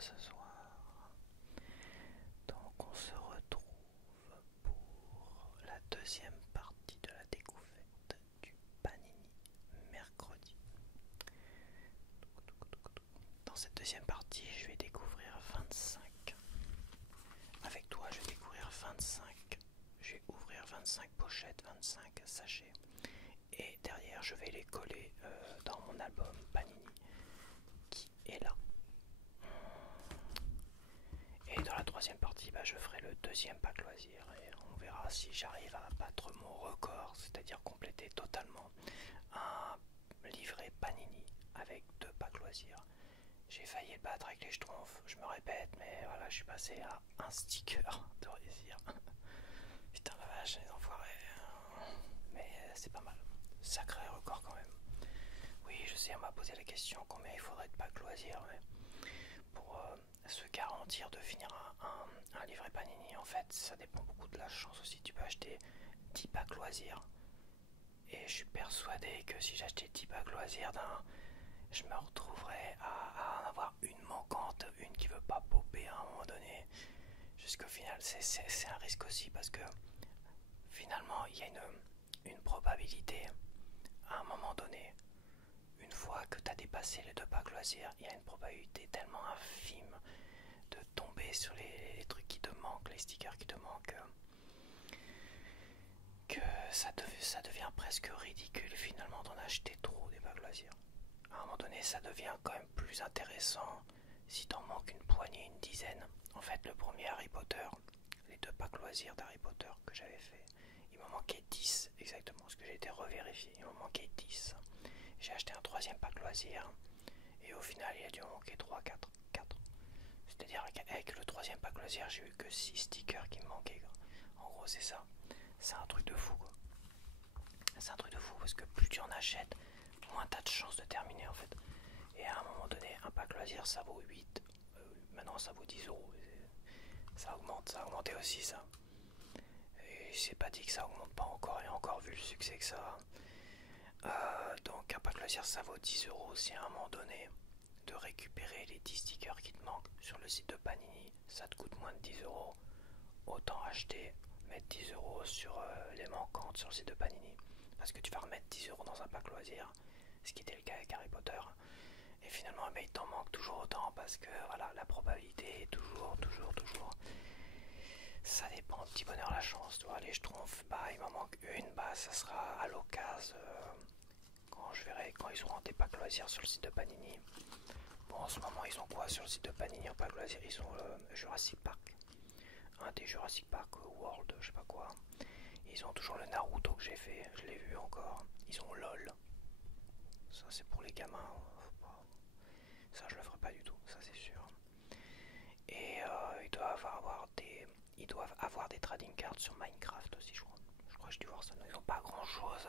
ce soir. Donc on se retrouve pour la deuxième partie de la découverte du Panini mercredi. Dans cette deuxième partie, je vais découvrir 25. Avec toi, je vais découvrir 25. Je vais ouvrir 25 pochettes, 25 sachets. Et derrière, je vais les coller dans mon album Panini qui est là. Et dans la troisième partie, je ferai le deuxième pack loisir et on verra si j'arrive à battre mon record, c'est-à-dire compléter totalement un livret Panini avec 2 packs loisirs. J'ai failli le battre avec les schtroumpfs, je me répète, mais voilà, je suis passé à un sticker de réussir. Putain la vache, les enfoirés. Mais c'est pas mal. Sacré record quand même. Oui, je sais, on m'a posé la question combien il faudrait de packs loisirs, mais pour se garantir de finir un livret Panini, en fait, ça dépend beaucoup de la chance aussi. Tu peux acheter 10 packs loisirs. Et je suis persuadé que si j'achetais 10 packs loisirs je me retrouverais à en avoir une manquante, une qui veut pas popper à un moment donné. Jusqu'au final, c'est un risque aussi parce que finalement, il y a une probabilité à un moment donné. Une fois que tu as dépassé les 2 packs loisirs, il y a une probabilité tellement infime de tomber sur les trucs qui te manquent, les stickers qui te manquent, que ça devient presque ridicule finalement d'en acheter trop des packs loisirs. À un moment donné, ça devient quand même plus intéressant si t'en manques une poignée, une dizaine. En fait, le premier Harry Potter, les 2 packs loisirs d'Harry Potter que j'avais fait, il m'en manquait 10 exactement, parce que j'ai été revérifié, il m'en manquait 10. J'ai acheté un 3e pack loisir, et au final, il a dû en manquer 3, 4. C'est-à-dire qu'avec le 3e pack loisir, j'ai eu que 6 stickers qui me manquaient. En gros, c'est ça. C'est un truc de fou, quoi. C'est un truc de fou, parce que plus tu en achètes, moins t'as de chances de terminer, en fait. Et à un moment donné, un pack loisir, ça vaut 8. Maintenant, ça vaut 10 euros. Ça augmente, ça a augmenté aussi, ça. Et c'est pas dit que ça augmente pas encore, et encore vu le succès que ça a. Donc un pack loisir, ça vaut 10 euros. Si à un moment donné, de récupérer les 10 stickers qui te manquent sur le site de Panini, ça te coûte moins de 10 euros. Autant acheter, mettre 10 euros sur les manquantes sur le site de Panini. Parce que tu vas remettre 10 euros dans un pack loisir, ce qui était le cas avec Harry Potter. Et finalement, il t'en manque toujours autant parce que voilà, la probabilité est toujours. Ça dépend, petit bonheur la chance. Tu vois, les schtroumpfs, il m'en manque une, ça sera à l'occasion quand je verrai, quand ils auront des packs loisirs sur le site de Panini. Bon, en ce moment, ils ont quoi sur le site de Panini en pack loisirs? Ils ont Jurassic Park, un des Jurassic Park World, je sais pas quoi. Ils ont toujours le Naruto que j'ai fait, je l'ai vu encore. Ils ont LOL. Ça, c'est pour les gamins. Ça, je le ferai pas du tout, ça c'est sûr. Et ils doivent avoir des trading cards sur Minecraft aussi, je crois. Je crois que j'ai dû voir ça. Ils n'ont pas grand chose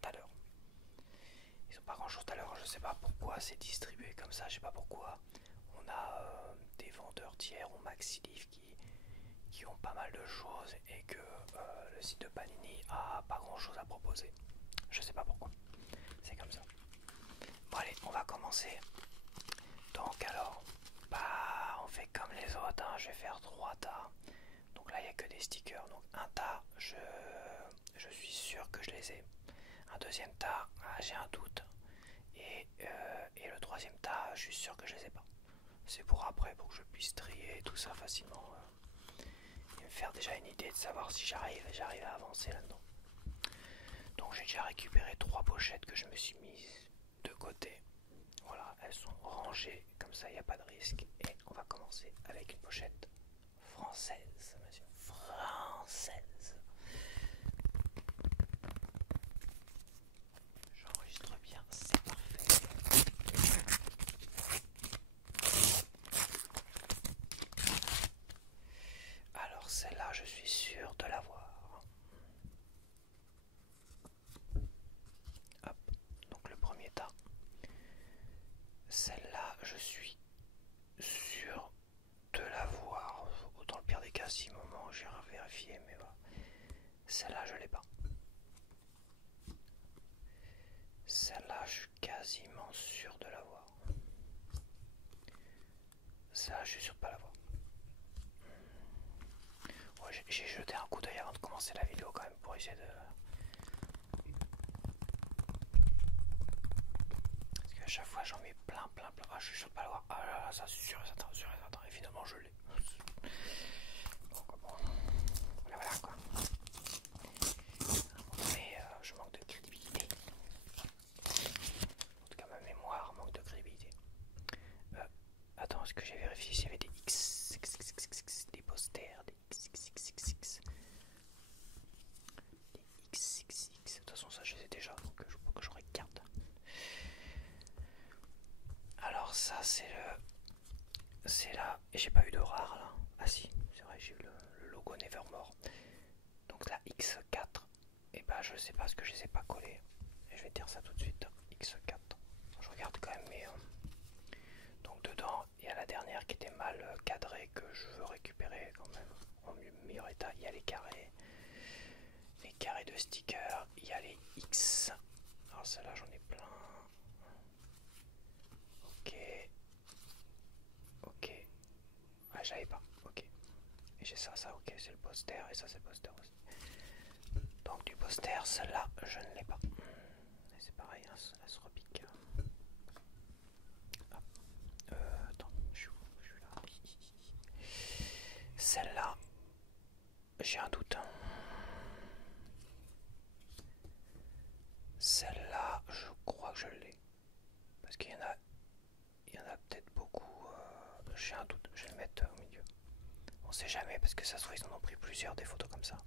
tout à l'heure. Ils ont pas grand chose tout à l'heure. Je sais pas pourquoi c'est distribué comme ça. Je sais pas pourquoi. On a des vendeurs tiers ou Maxiliv qui ont pas mal de choses et que le site de Panini a pas grand chose à proposer. Je sais pas pourquoi. C'est comme ça. Bon allez, on va commencer. Donc alors, on fait comme les autres, hein. Je vais faire 3 tas. Donc là, il n'y a que des stickers. Donc un tas, je suis sûr que je les ai. Un deuxième tas, j'ai un doute. Et le 3e tas, je suis sûr que je les ai pas. C'est pour après, pour que je puisse trier tout ça facilement. Et me faire déjà une idée de savoir si j'arrive à avancer là-dedans. Donc j'ai déjà récupéré 3 pochettes que je me suis mises de côté. Voilà, elles sont rangées, comme ça il n'y a pas de risque. Et on va commencer avec une pochette française, monsieur. Française. J'enregistre bien, c'est parfait. Alors celle-là, je suis sûr de l'avoir. Hop, donc le premier tas. Celle-là, je suis sûr de l'avoir. Dans le pire des cas, si moment j'ai vérifié, mais voilà. Celle-là, je l'ai pas. Celle-là, je suis quasiment sûr de l'avoir. Ça, je suis sûr de pas l'avoir. Ouais, j'ai jeté un coup d'œil avant de commencer la vidéo quand même pour essayer de... Parce qu'à chaque fois j'en mets plein. Ah, je suis sûr de pas l'avoir. Ah là là, ça c'est sûr et certain, évidemment je l'ai. Donc bon, voilà quoi. Mais je manque de crédibilité. En tout cas ma mémoire manque de crédibilité. Attends, est-ce que j'ai vérifié s'il y avait des X, des posters, des XXXX. Des XXX. De toute façon ça je les ai déjà, donc je crois que je regarde. Alors ça c'est là, et j'ai pas eu de rare là. Ah si, c'est vrai, j'ai eu le logo Nevermore. Donc la X4, et bah je sais pas ce que je les ai pas collés. Et je vais te dire ça tout de suite. X4. Je regarde quand même mais donc dedans il y a la dernière qui était mal cadrée que je veux récupérer quand même en meilleur état. Il y a les carrés de stickers, il y a les X. Alors celle-là j'en ai plein. Ok. Ah j'avais pas, ok. Et j'ai ça, ok, c'est le poster, et ça c'est le poster aussi. Donc du poster, celle-là, je ne l'ai pas. Et c'est pareil, hein, elle se repique. Ah. Attends, je suis où? Je suis là. Celle-là, j'ai un doute. Celle-là, je crois que je l'ai. Parce qu'il y en a peut-être beaucoup. J'ai un doute, je vais le mettre au milieu. On sait jamais, parce que ça se trouve, ils en ont pris plusieurs des photos comme ça.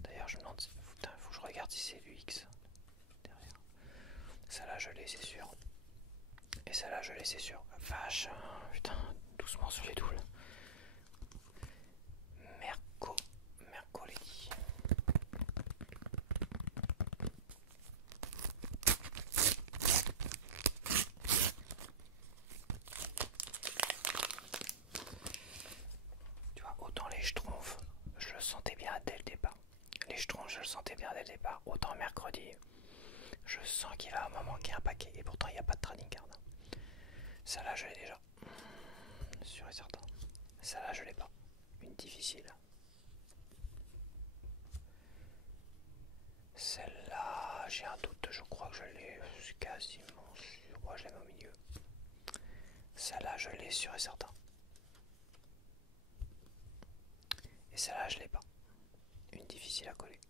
D'ailleurs, je me demande, putain, faut que je regarde si c'est du X derrière. Celle-là, je l'ai, c'est sûr. Et celle-là, je l'ai, c'est sûr. Vache, putain, doucement sur les doules. Mercolédi. Tu vois, autant les schtroumpfs, je le sentais bien dès le départ. Les schtroumpfs, je le sentais bien dès le départ. Autant mercredi, je sens qu'il va me manquer un paquet. Et pourtant, il n'y a pas de trading card. Celle-là, je l'ai déjà. Sûr et certain. Celle-là, je l'ai pas. Une difficile. Celle-là, j'ai un doute. Je crois que je l'ai. C'est quasiment sûr. Moi, je l'ai au milieu. Celle-là, je l'ai sûr et certain. Et celle-là, je l'ai pas. Une difficile à coller.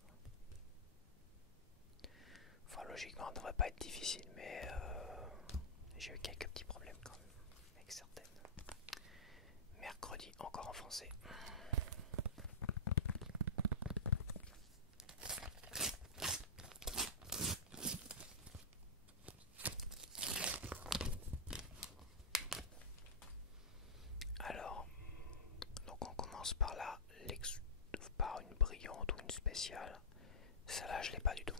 Enfin, logiquement, elle ne devrait pas être difficile, mais j'ai eu quelques petits problèmes quand même avec certaines. Mercredi, encore en français. Alors, donc on commence par là, par une brillante ou une spéciale. Celle-là, je l'ai pas du tout.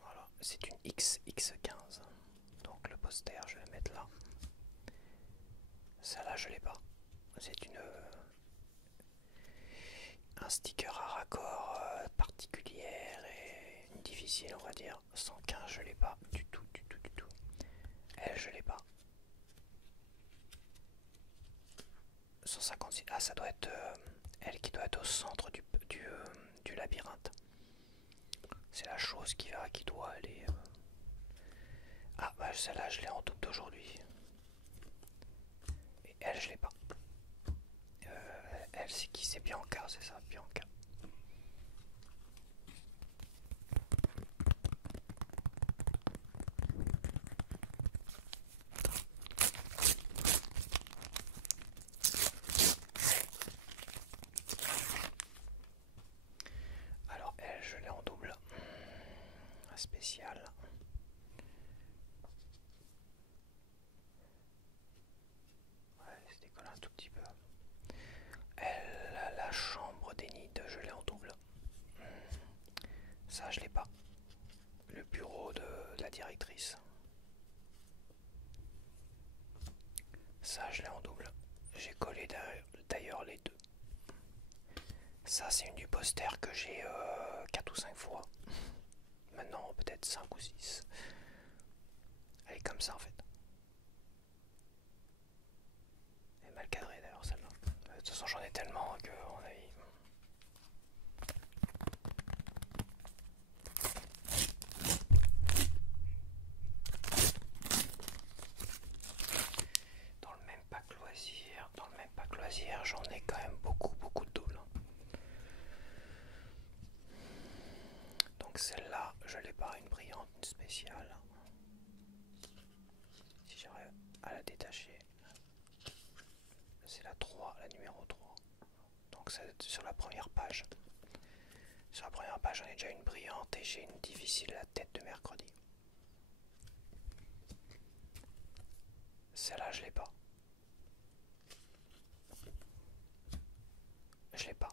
Voilà, c'est une XX15. Donc le poster, je vais le mettre là. Celle-là, je l'ai pas. C'est un sticker à raccord particulière et une difficile, on va dire. 115, je l'ai pas du tout. Elle, je l'ai pas. 156, ah ça doit être elle qui doit être au centre du labyrinthe. C'est la chose qui doit aller... Ah bah celle-là je l'ai en double d'aujourd'hui. Et elle je l'ai pas. Elle c'est qui? C'est Bianca, c'est ça, Bianca. Alors elle je l'ai en double. Un spécial. Ouais, elle se décolle un tout petit peu. Elle, la chambre d'Enid, je l'ai en double. Ça je l'ai pas. Le bureau de la directrice. Ça je l'ai en double. J'ai collé d'ailleurs les deux. Ça c'est une du poster que j'ai 4 ou 5 fois. Maintenant peut-être 5 ou 6. Elle est comme ça en fait. façon j'en ai tellement que à mon avis. Dans le même pack loisir, j'en ai quand même beaucoup de doubles. Donc celle-là, je l'ai pas, une brillante, une spéciale. Si j'arrive à la détacher, c'est la 3, la numéro 3. Donc c'est sur la première page. Sur la première page, j'en ai déjà une brillante et j'ai une difficile, la tête de mercredi. Celle-là, je l'ai pas. Je l'ai pas.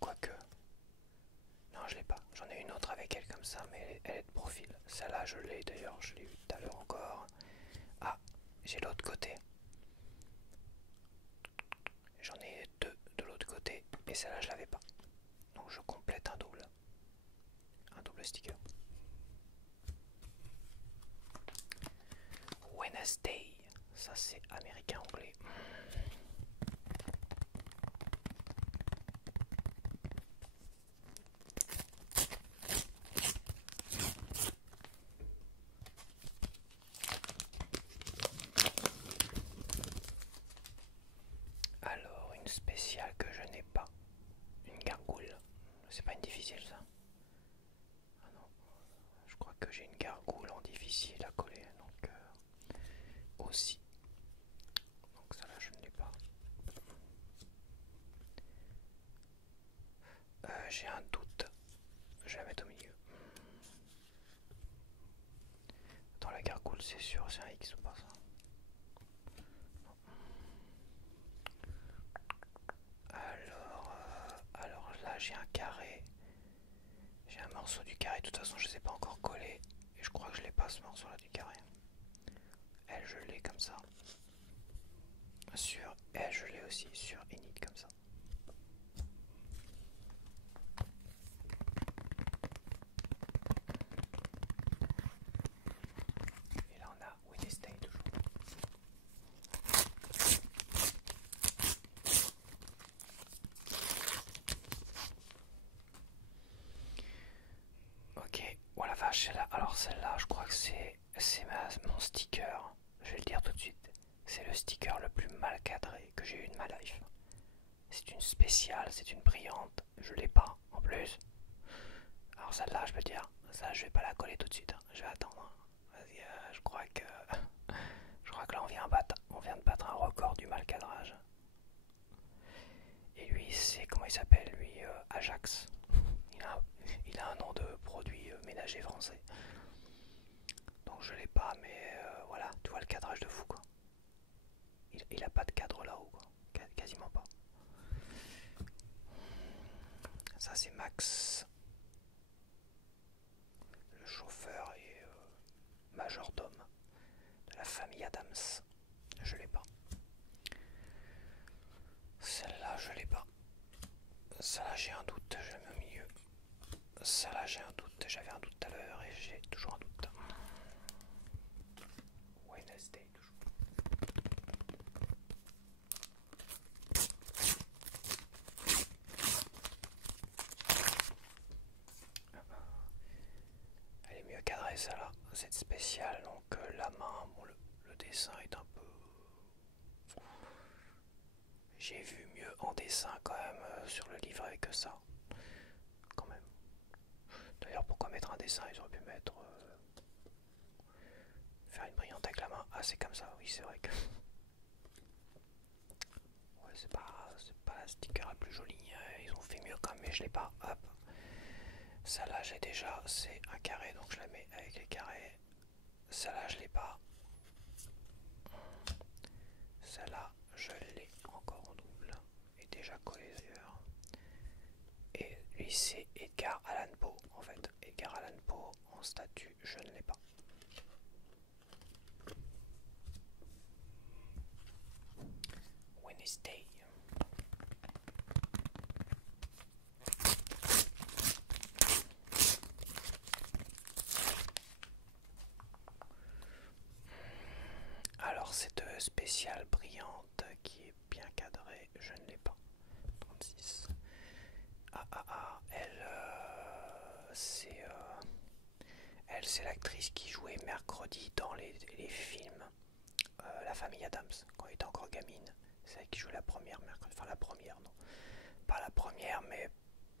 Quoique. Non, je l'ai pas. J'en ai une autre avec elle comme ça, mais elle est de profil. Celle-là, je l'ai d'ailleurs, je l'ai eu tout à l'heure encore. Ah, j'ai l'autre côté. J'en ai deux de l'autre côté, et celle-là, je l'avais pas. Donc je complète un double. Un double sticker. Wednesday. Ça, c'est américain-anglais. Alors, une spéciale que je n'ai pas. Une gargoule. C'est pas une difficile, ça? Ah non. Je crois que j'ai une gargoule en difficile à coller. Donc, aussi. Donc, ça là, je ne l'ai pas. J'ai un doute. Je vais la mettre au milieu. Dans la gargoule, c'est sûr, c'est un X ou pas ça? Alors là, j'ai un carré. J'ai un morceau du carré. De toute façon, je ne sais pas encore coller. Et je crois que je l'ai pas ce morceau-là du carré. Elle, je l'ai comme ça. Sur elle, je l'ai aussi sur Init comme ça. Et là, on a Wednesday toujours. Ok, voilà vache, celle-là. Alors celle-là, je crois que c'est mon sticker. Je vais le dire tout de suite. C'est le sticker le plus mal cadré que j'ai eu de ma life. C'est une spéciale, c'est une brillante. Je l'ai pas en plus. Alors celle-là, je peux te dire, ça, je vais pas la coller tout de suite. Hein. Je vais attendre. Vas-y, je crois que là on vient de battre un record du mal cadrage. Et lui, c'est comment il s'appelle lui, Ajax. Il a un nom de produit ménager français. Donc je l'ai pas, mais voilà, tu vois le cadrage de fou quoi. Il a pas de cadre là-haut quoi, quasiment pas. Ça c'est Max, le chauffeur et majordome de la famille Adams. Je l'ai pas. Celle-là je l'ai pas. Celle-là j'ai un doute, je mets au milieu. Celle-là j'ai un doute, j'avais un doute tout à l'heure et j'ai toujours un doute. Wednesday toujours. Elle est mieux cadrée celle-là, cette spéciale, donc la main, bon, le dessin est un peu... J'ai vu mieux en dessin quand même sur le livret que ça, quand même. D'ailleurs pourquoi mettre un dessin, ils auraient pu mettre... faire une brillante avec la main, ah c'est comme ça, oui c'est vrai que... Ouais c'est pas la sticker la plus jolie, ils ont fait mieux quand même mais je l'ai pas, hop. Celle-là j'ai déjà, c'est un carré donc je la mets avec les carrés. Celle-là je l'ai pas. Celle-là je l'ai encore en double. Et déjà collé d'ailleurs. Et lui c'est Edgar Allan Poe en fait. Edgar Allan Poe en statue je ne l'ai pas. Wednesday. Alors cette spéciale brillante qui est bien cadrée, je ne l'ai pas. 36. Elle, c'est l'actrice qui jouait mercredi dans les films La famille Adams, quand elle était encore gamine. C'est elle qui joue la première mercredi. Enfin, la première, non. Pas la première, mais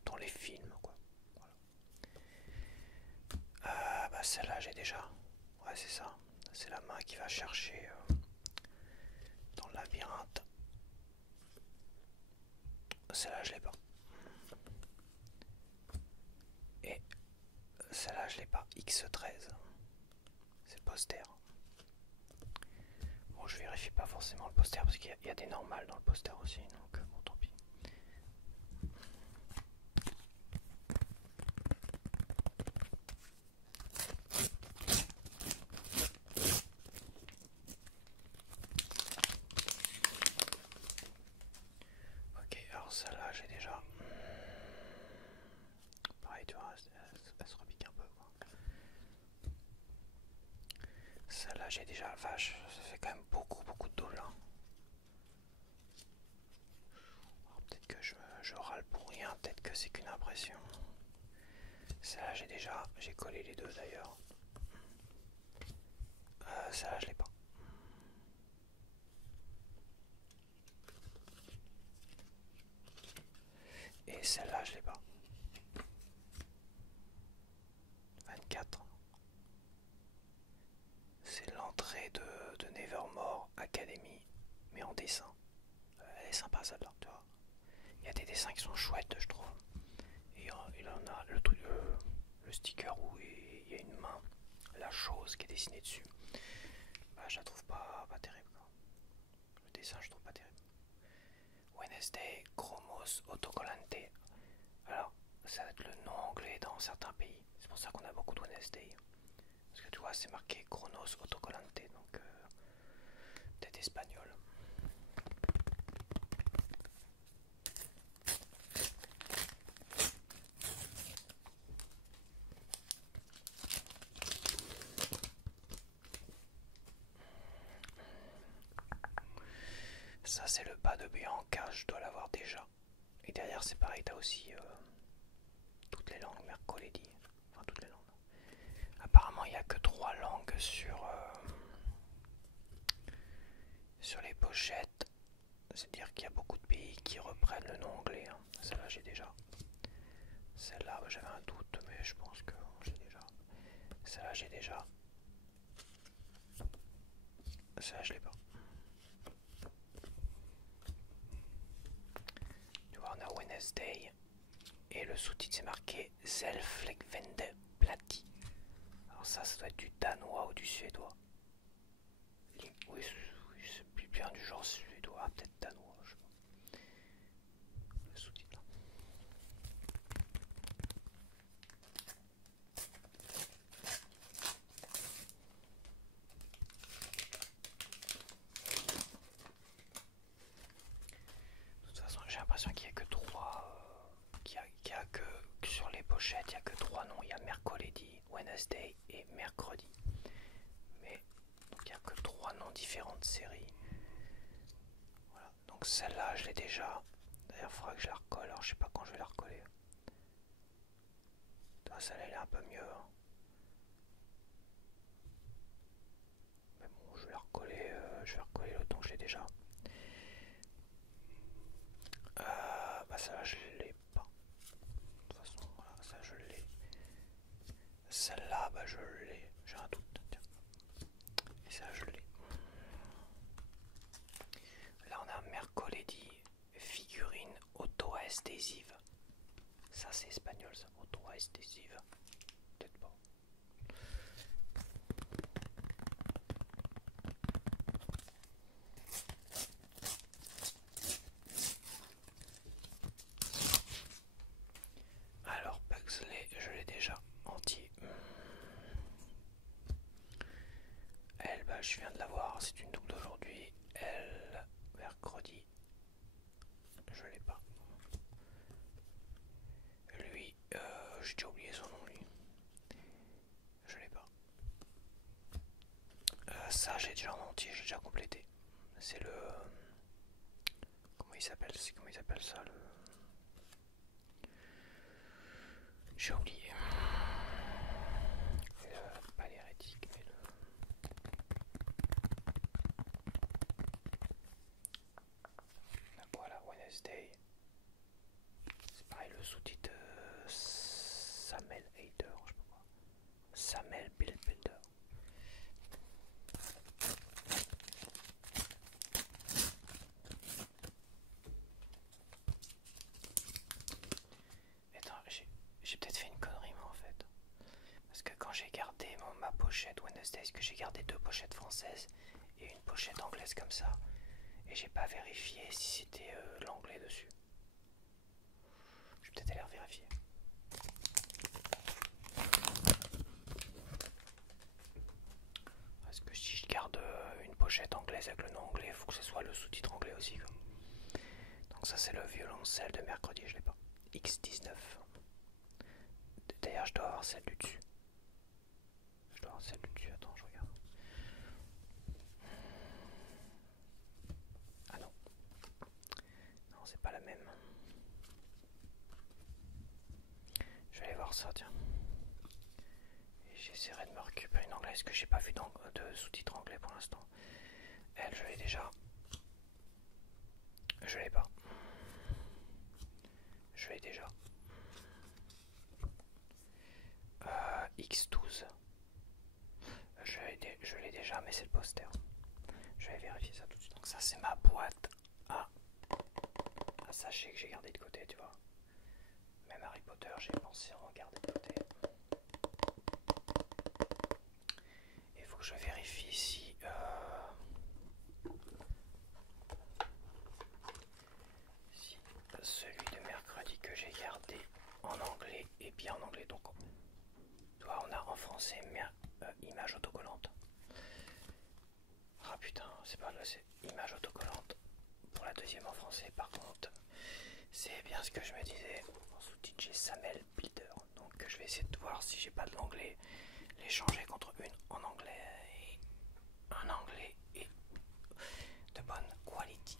dans les films, quoi. Voilà. Bah celle-là, j'ai déjà. Ouais, c'est ça. C'est la main qui va chercher dans le labyrinthe. Celle-là, je l'ai pas. Et celle-là, je l'ai pas. X13. C'est le poster. Bon, je vérifie pas forcément le poster parce qu'il y a des normales dans le poster aussi. Donc, bon, tant pis. Ok, alors celle-là, j'ai déjà. Pareil, tu vois, elle se repique un peu, quoi. Celle-là, j'ai déjà. Vache, ça fait quand même beaucoup de doses, hein. Peut-être que je râle pour rien, peut-être que c'est qu'une impression. Celle-là, j'ai collé les deux d'ailleurs. Celle-là, je l'ai pas. Et celle-là, je l'ai pas. 24. C'est l'entrée de Nevermore Academy, mais en dessin. Elle est sympa celle-là, tu vois. Il y a des dessins qui sont chouettes, je trouve. Et il en a le truc, le sticker où il y a une main, la chose qui est dessinée dessus. Bah, je la trouve pas terrible, quoi. Le dessin, je trouve pas terrible. Wednesday, Chromos, Autocollante. Alors, ça va être le nom anglais dans certains pays. C'est pour ça qu'on a beaucoup de Wednesday. Parce que tu vois, c'est marqué Chronos Autocollante, donc peut-être espagnol. Ça, c'est le bas de Bianca, je dois l'avoir déjà. Et derrière, c'est pareil, t'as aussi toutes les langues mercredi. Enfin, toutes les langues. Apparemment, il n'y a que 3 langues sur les pochettes. C'est-à-dire qu'il y a beaucoup de pays qui reprennent le nom anglais, hein. Celle-là, j'ai déjà. Celle-là, j'avais un doute, mais je pense que j'ai déjà. Celle-là, j'ai déjà. Celle-là, je l'ai pas. Tu vois, on a Wednesday. Et le sous-titre, c'est marqué Zelfleckvende Plati. Alors ça doit être du danois ou du suédois. Oui, c'est plus bien du genre suédois, peut-être danois, je sais pas. Le sous-titre. De toute façon, j'ai l'impression qu'il n'y a que 3. Qu'il y a que sur les pochettes, il n'y a que 3 noms. Il y a mercredi, Wednesday et mercredi. Mais donc il n'y a que 3 noms différents de séries. Voilà, donc celle-là, je l'ai déjà. D'ailleurs, il faudra que je la recolle. Alors, je sais pas quand je vais la recoller. Celle-là, elle est un peu mieux, hein. Mais bon, je vais la recoller. Je vais recoller l'autre, donc je l'ai déjà. Bah, celle-là, je l'ai pas. De toute façon, voilà, ça, je l'ai. Celle-là, bah, je l'ai. J'ai un doute. Tiens. Et ça, je l'ai. Là, on a mercredi, figurine auto-esthésive. Ça, c'est espagnol, ça. Auto-esthésive. Peut-être pas. Alors, Pugsley, je l'ai déjà entier. Elle, bah, je viens de la voir. C'est une double d'aujourd'hui. Elle, mercredi. Je l'ai pas. Lui, j'ai déjà oublié son nom, lui. Je l'ai pas. Ça, j'ai déjà en entier, j'ai déjà complété. C'est le. Comment comment il s'appelle ça le... J'ai oublié. Pas l'hérétique, mais le... Voilà, Wednesday. C'est pareil, le sous-titre Samel Hater, je sais pas quoi. Samel Builder. Attends, j'ai peut-être fait une connerie moi en fait. Parce que quand j'ai gardé ma pochette Wednesday, que j'ai gardé 2 pochettes françaises et une pochette anglaise comme ça, et j'ai pas vérifié si c'était l'anglais dessus. Je vais peut-être aller vérifier. Parce que si je garde une pochette anglaise avec le nom anglais, il faut que ce soit le sous-titre anglais aussi. Quoi. Donc ça c'est le violoncelle de mercredi, je l'ai pas. X19. D'ailleurs je dois avoir celle du dessus. Attends je regarde. Ah non. Non c'est pas la même. Je vais aller voir ça tiens. Et j'essaierai de me récupérer une anglaise que j'ai pas vu de sous-titre anglais pour l'instant. Elle je l'ai déjà. Je l'ai pas. Je l'ai déjà. X12. Je l'ai déjà, mais c'est le poster. Je vais vérifier ça tout de suite. Donc ça c'est ma boîte à sachet que j'ai gardé de côté, tu vois. Même Harry Potter, j'ai pensé en garder de côté. Il faut que je vérifie si celui de mercredi que j'ai gardé en anglais est bien en anglais. Donc, tu vois, on a en français image autocollante. Ah putain, c'est pas là, c'est image autocollante. Pour la deuxième en français, par contre, c'est bien ce que je me disais. En sous-titre, j'ai Samel Builder. Donc, je vais essayer de voir si j'ai pas de l'anglais, les changer contre une en anglais et de bonne qualité.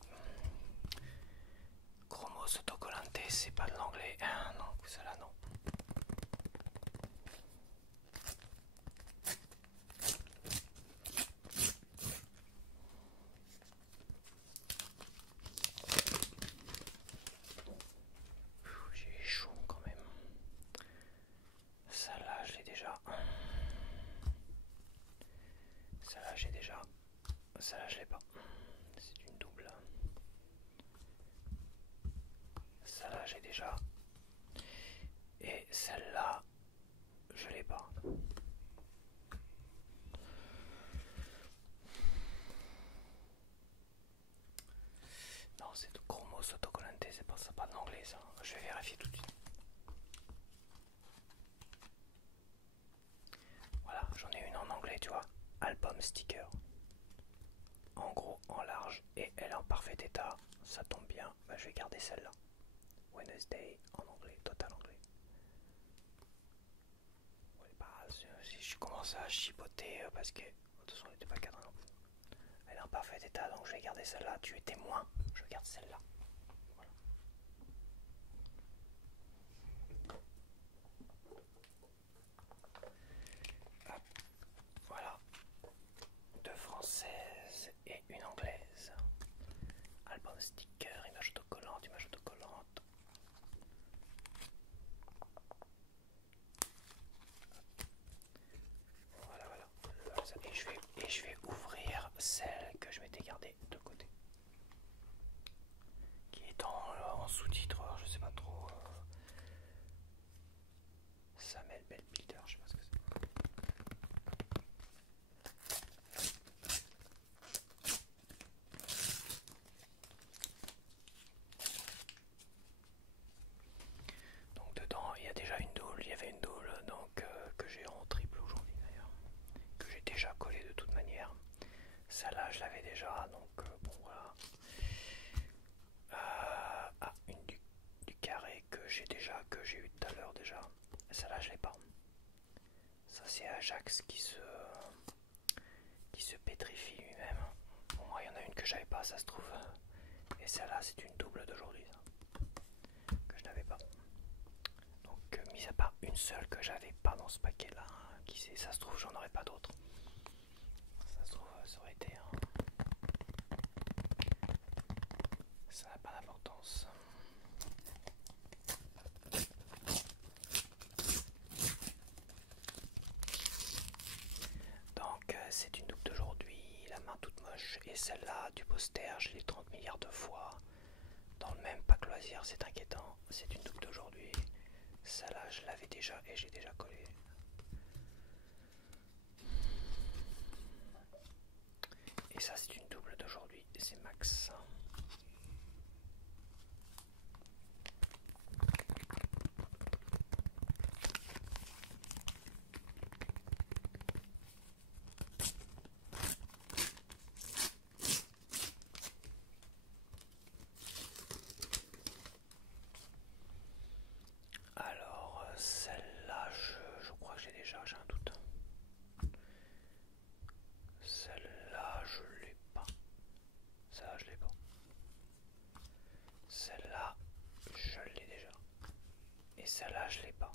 Chromos autocollante, c'est pas de l'anglais. Ah, non, celle-là non. J'ai chaud quand même. Celle-là, je l'ai déjà. Celle-là, j'ai déjà. Celle-là, je l'ai pas. C'est une double. Celle-là, j'ai déjà. Et celle-là, je l'ai pas. Non, c'est de Chromos autocollante, c'est pas ça, pas de l'anglais ça. Je vais vérifier tout de suite. Voilà, j'en ai une en anglais, tu vois. Album sticker. En gros, en large, et elle est en parfait état. Ça tombe bien, bah, je vais garder celle-là. Wednesday en anglais, total anglais. Ouais, bah, si je commence à chipoter parce que de toute façon elle n'était pas cadrée non plus. Elle est en parfait état, donc je vais garder celle-là. Tu es témoin, je garde celle-là. Voilà. Hop, voilà. 2 françaises et une anglaise. Album sticker, image autocollante, image autocollante. Voilà, voilà. Et je vais ouvrir celle que je m'étais gardée de côté. Qui est en sous-titre, je sais pas trop. Samel Builder, je sais pas ce que c'est. Donc dedans il y a déjà une doule, il y avait une doule donc que j'ai en triple aujourd'hui d'ailleurs, que j'ai déjà collé de toute manière. Celle-là je l'avais déjà donc bon voilà. Une du carré que j'ai eu tout à l'heure déjà. Celle-là je l'ai pas. Ça c'est Ajax qui se pétrifie lui-même. Bon moi il y en a une que j'avais pas, ça se trouve. Et Et celle-là, c'est une double d'aujourd'hui, que je n'avais pas. Donc, mis à part une seule que j'avais pas dans ce paquet-là, hein, qui sait, ça se trouve, j'en aurais pas d'autres. Ça se trouve, ça aurait été. Hein. Ça n'a pas d'importance. Donc, c'est une double d'aujourd'hui, la main toute moche. Et celle-là, du poster, je l'ai 30 milliards de fois. Dans le même pack loisir, c'est inquiétant. C'est une double d'aujourd'hui. Celle-là, je l'avais déjà et j'ai déjà collé. Et ça, c'est une double d'aujourd'hui. Et c'est max. Alors, celle-là, je crois que j'ai un doute. Celle-là, je l'ai pas. Ça, je l'ai pas. Celle-là, je l'ai déjà. Et celle-là, je l'ai pas.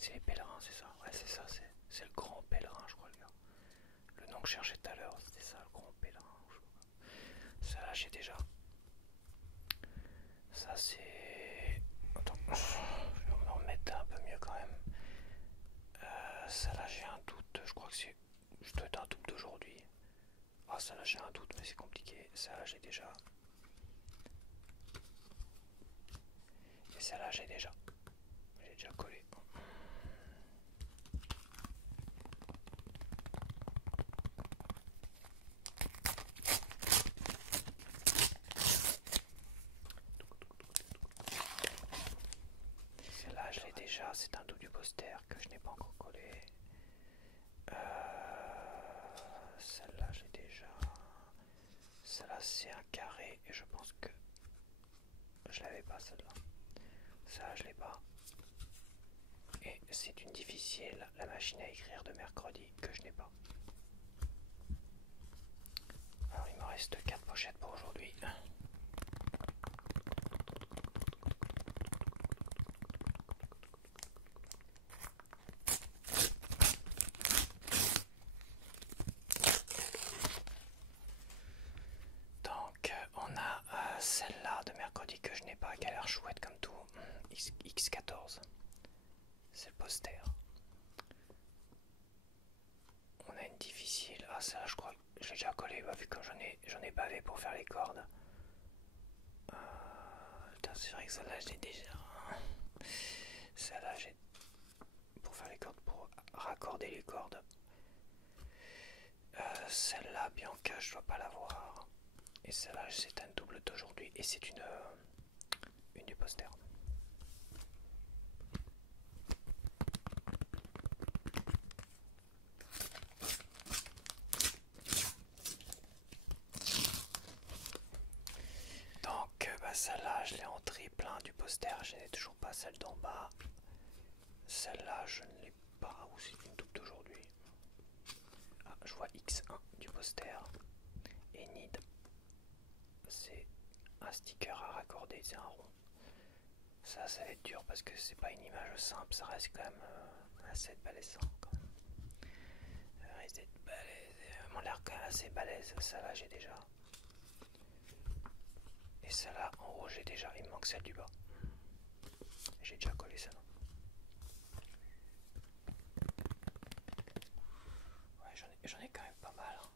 C'est les pèlerins, c'est ça. Ouais, c'est ça, c'est le grand pèlerin, je crois, le gars. Le nom que je cherchais tout à l'heure, c'était ça, le grand pèlerin. Ça, là, j'ai déjà. Ça, c'est. Attends, je vais me remettre un peu mieux quand même. Ça, là, j'ai un doute. Je crois que c'est. Je dois être un double d'aujourd'hui. Ah, ça, là, j'ai un doute, mais c'est compliqué. Ça, là, j'ai déjà. Et ça, là, j'ai déjà. J'ai déjà collé. Celle-là, je l'ai déjà. C'est un double du poster que je n'ai pas encore collé. Celle-là, je l'ai déjà. Celle-là, c'est un carré. Et je pense que je l'avais pas, celle-là. Ça, je l'ai pas. Et c'est une difficile, la machine à écrire de mercredi, que je n'ai pas. Alors, il me reste 4 pochettes pour aujourd'hui. Donc, on a celle-là de mercredi que je n'ai pas, qui a l'air chouette comme tout. X14. C'est le poster. On a une difficile. Ah, ça, je crois que j'ai déjà collé, bah, vu que j'en ai bavé pour faire les cordes. C'est vrai que celle-là, je l'ai déjà. Celle-là, j'ai. Pour faire les cordes, pour raccorder les cordes. Celle-là, Bianca, je dois pas l'avoir. Et celle-là, c'est un double d'aujourd'hui. Et c'est une du poster. Donc, bah, celle-là, je l'ai en triple du poster. Je n'ai toujours pas celle d'en bas. Celle-là, je ne l'ai pas. Ou c'est une double d'aujourd'hui. Ah, je vois X1 du poster. Et Need. C'est un sticker à raccorder, c'est un rond. Ça va être dur parce que c'est pas une image simple, ça reste quand même assez balèze. Ça risque d'être balèze, m'ont l'air quand même assez balèze. Ça là j'ai déjà. Et ça là en haut j'ai déjà, il me manque celle du bas. J'ai déjà collé ça. Ouais, j'en ai quand même pas mal. Hein.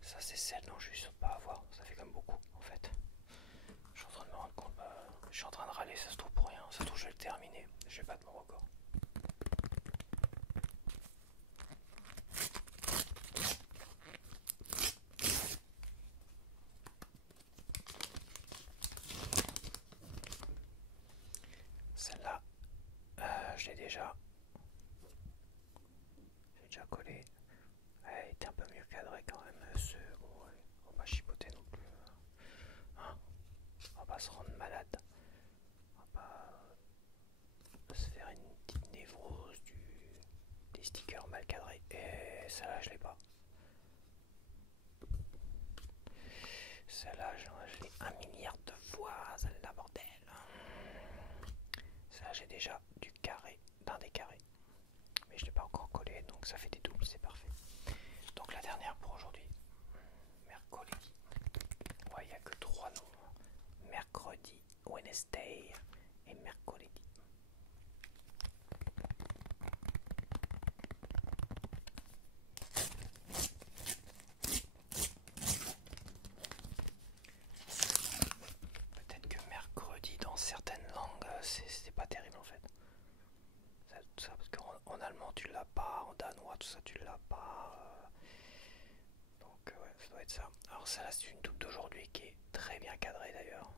Ça c'est celle dont je suis sûr de pas avoir, ça fait quand même beaucoup en fait. Je suis en train de me rendre compte, je suis en train de râler, ça se trouve pour rien, ça se trouve je vais le terminer, je vais battre mon record. Celle-là, je l'ai déjà. J'ai déjà collé. Elle était un peu mieux cadrée quand même. Bon, ouais, on va pas chipoter non plus. Hein, on va pas se rendre malade. On va pas se faire une petite névrose des stickers mal cadrés. Et celle-là, je l'ai pas. Celle-là, je l'ai 1 milliard de fois. Celle-là, bordel. Ça, j'ai déjà du carré, d'un des carrés. Mais je l'ai pas encore collé, donc ça fait des doubles, c'est parfait. Donc la dernière pour aujourd'hui. Mercredi. Ouais, il n'y a que 3 noms. Mercredi, Wednesday et mercredi. Peut-être que mercredi dans certaines langues c'est pas terrible en fait. Tout ça, parce qu'en allemand tu l'as pas, en danois tout ça tu l'as pas. Donc ouais, ça doit être ça. Alors ça là c'est une double d'aujourd'hui qui est très bien cadrée d'ailleurs.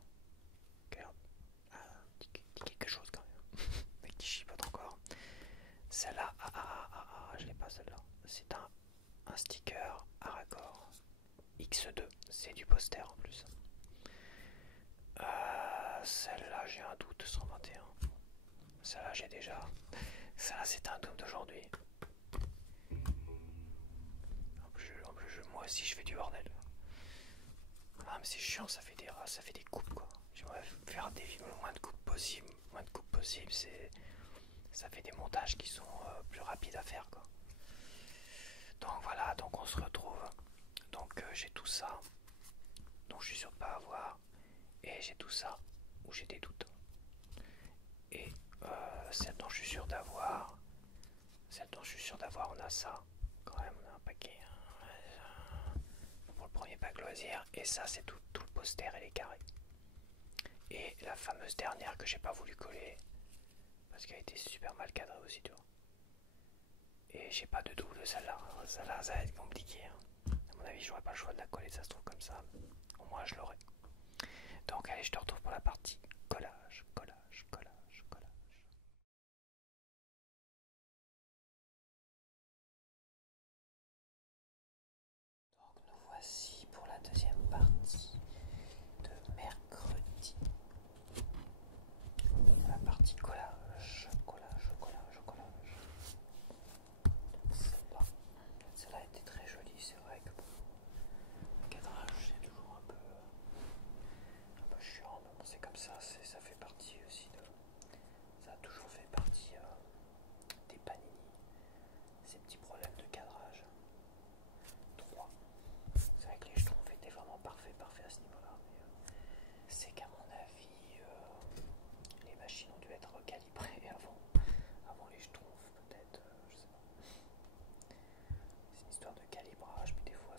Dit quelque chose quand même. Mais qui chipote encore. Celle-là, je l'ai pas celle-là. C'est un sticker à raccord X2, c'est du poster en plus. Celle-là j'ai un doute, 121. Celle-là j'ai déjà. Ça c'est un double d'aujourd'hui. En plus, moi aussi je fais du bordel. Ah mais c'est chiant, ça fait des coupes quoi. J'aimerais faire le moins de coupes possible. Moins de coupes possible, ça fait des montages qui sont plus rapides à faire quoi. Donc voilà, donc on se retrouve. Donc j'ai tout ça, donc je suis sûr de pas avoir. Et j'ai tout ça, où j'ai des doutes. Et celle dont je suis sûr d'avoir, on a ça. Quand même, on a un paquet. Pour le premier pack loisir. Et ça, c'est tout le poster et les carrés. Et la fameuse dernière que j'ai pas voulu coller. Parce qu'elle était super mal cadrée aussi, tu vois. Et j'ai pas de double de celle-là. Celle-là, ça va être compliqué. À mon avis, j'aurais pas le choix de la coller, ça se trouve comme ça. Au moins, je l'aurai. Donc, allez, je te retrouve pour la partie collage, collage, collage, collage. Donc, nous voici pour la deuxième partie de mercredi. La partie collage, collage, collage, collage. Celle-là était très jolie, c'est vrai que bon, le cadrage c'est toujours un peu chiant, mais bon, c'est comme ça, ça fait partie aussi de. Ça a toujours fait partie des Panini, ces petits problèmes de cadrage. 3. C'est vrai que les schtroumpfs étaient vraiment parfaits à ce niveau-là, mais c'est qu'à mon avis, les machines ont dû être recalibrées avant les schtroumpfs, peut-être, je sais pas. C'est une histoire de calibrage, puis des fois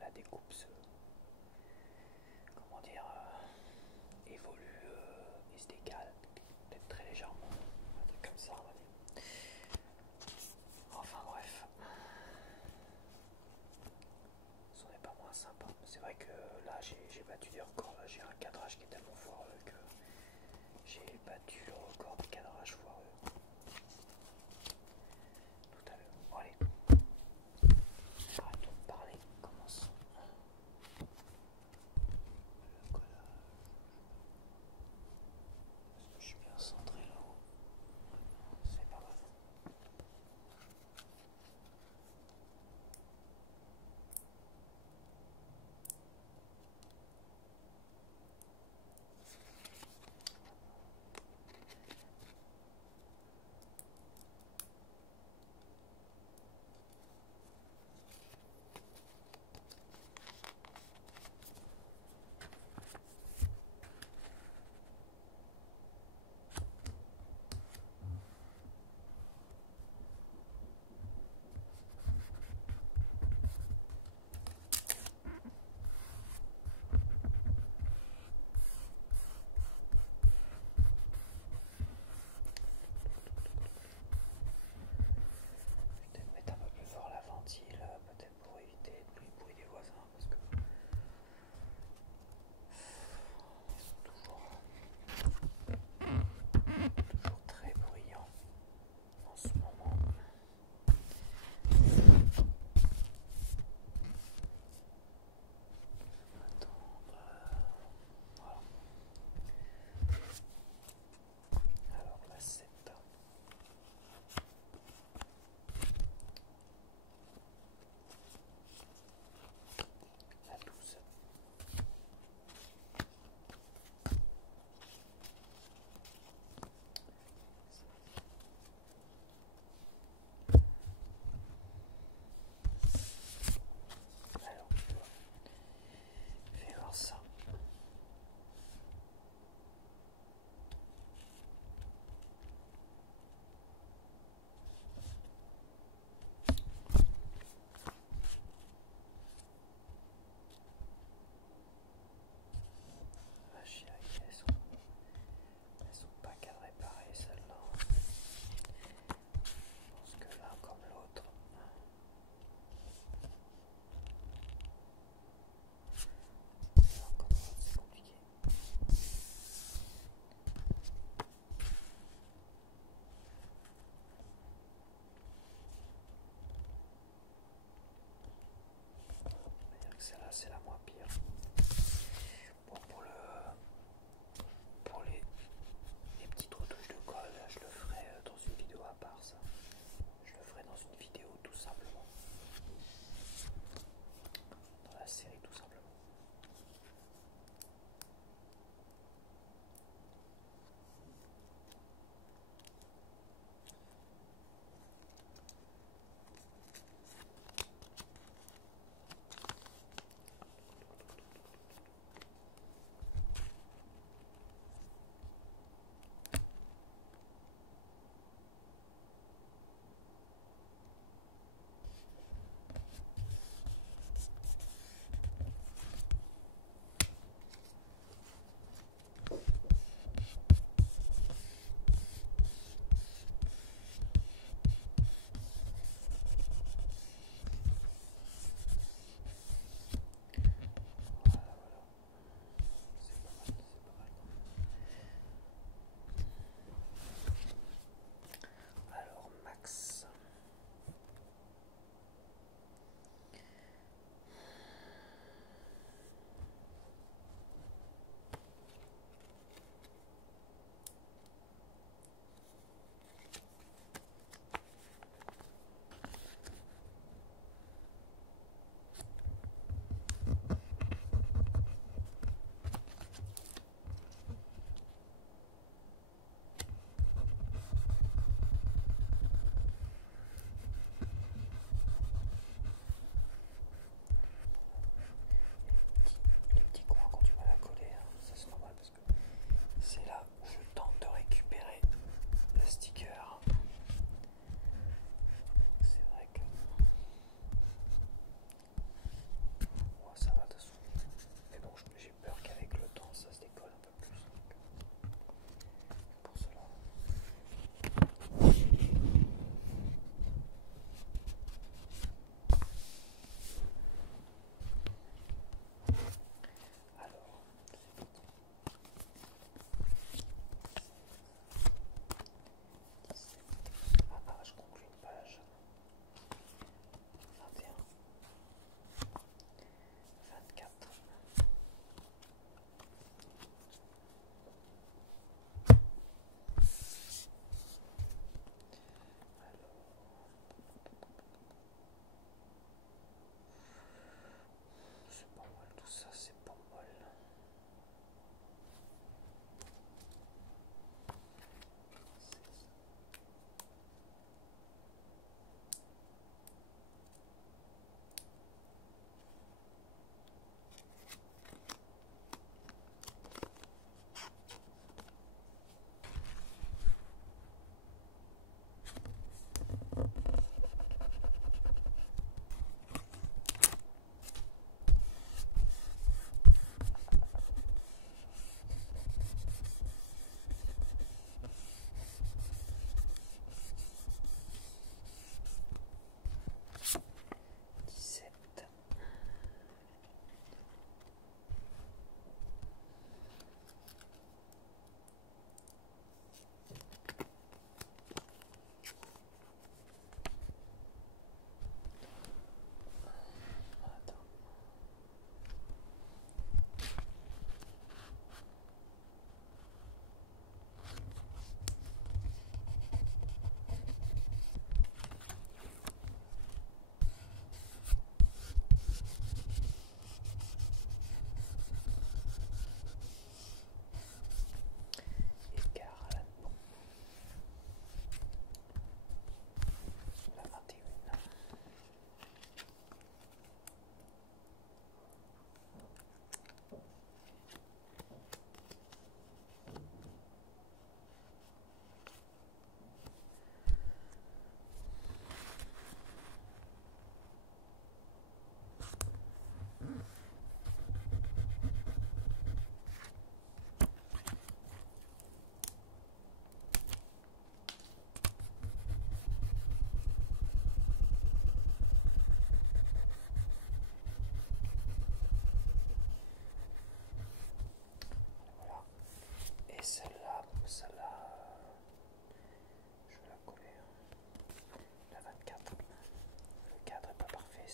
la découpe comment dire, évolue et se décale, peut-être très légèrement, un truc comme ça, on va dire. Enfin bref, ce n'est pas moins sympa. C'est vrai que là j'ai battu des records, là j'ai un cadrage qui est tellement foireux que j'ai battu le record de cadrage foireux tout à l'heure. Bon allez, arrêtons de parler, commençons. Le collage. Est-ce que je suis bien centré là-haut? C'est pas mal.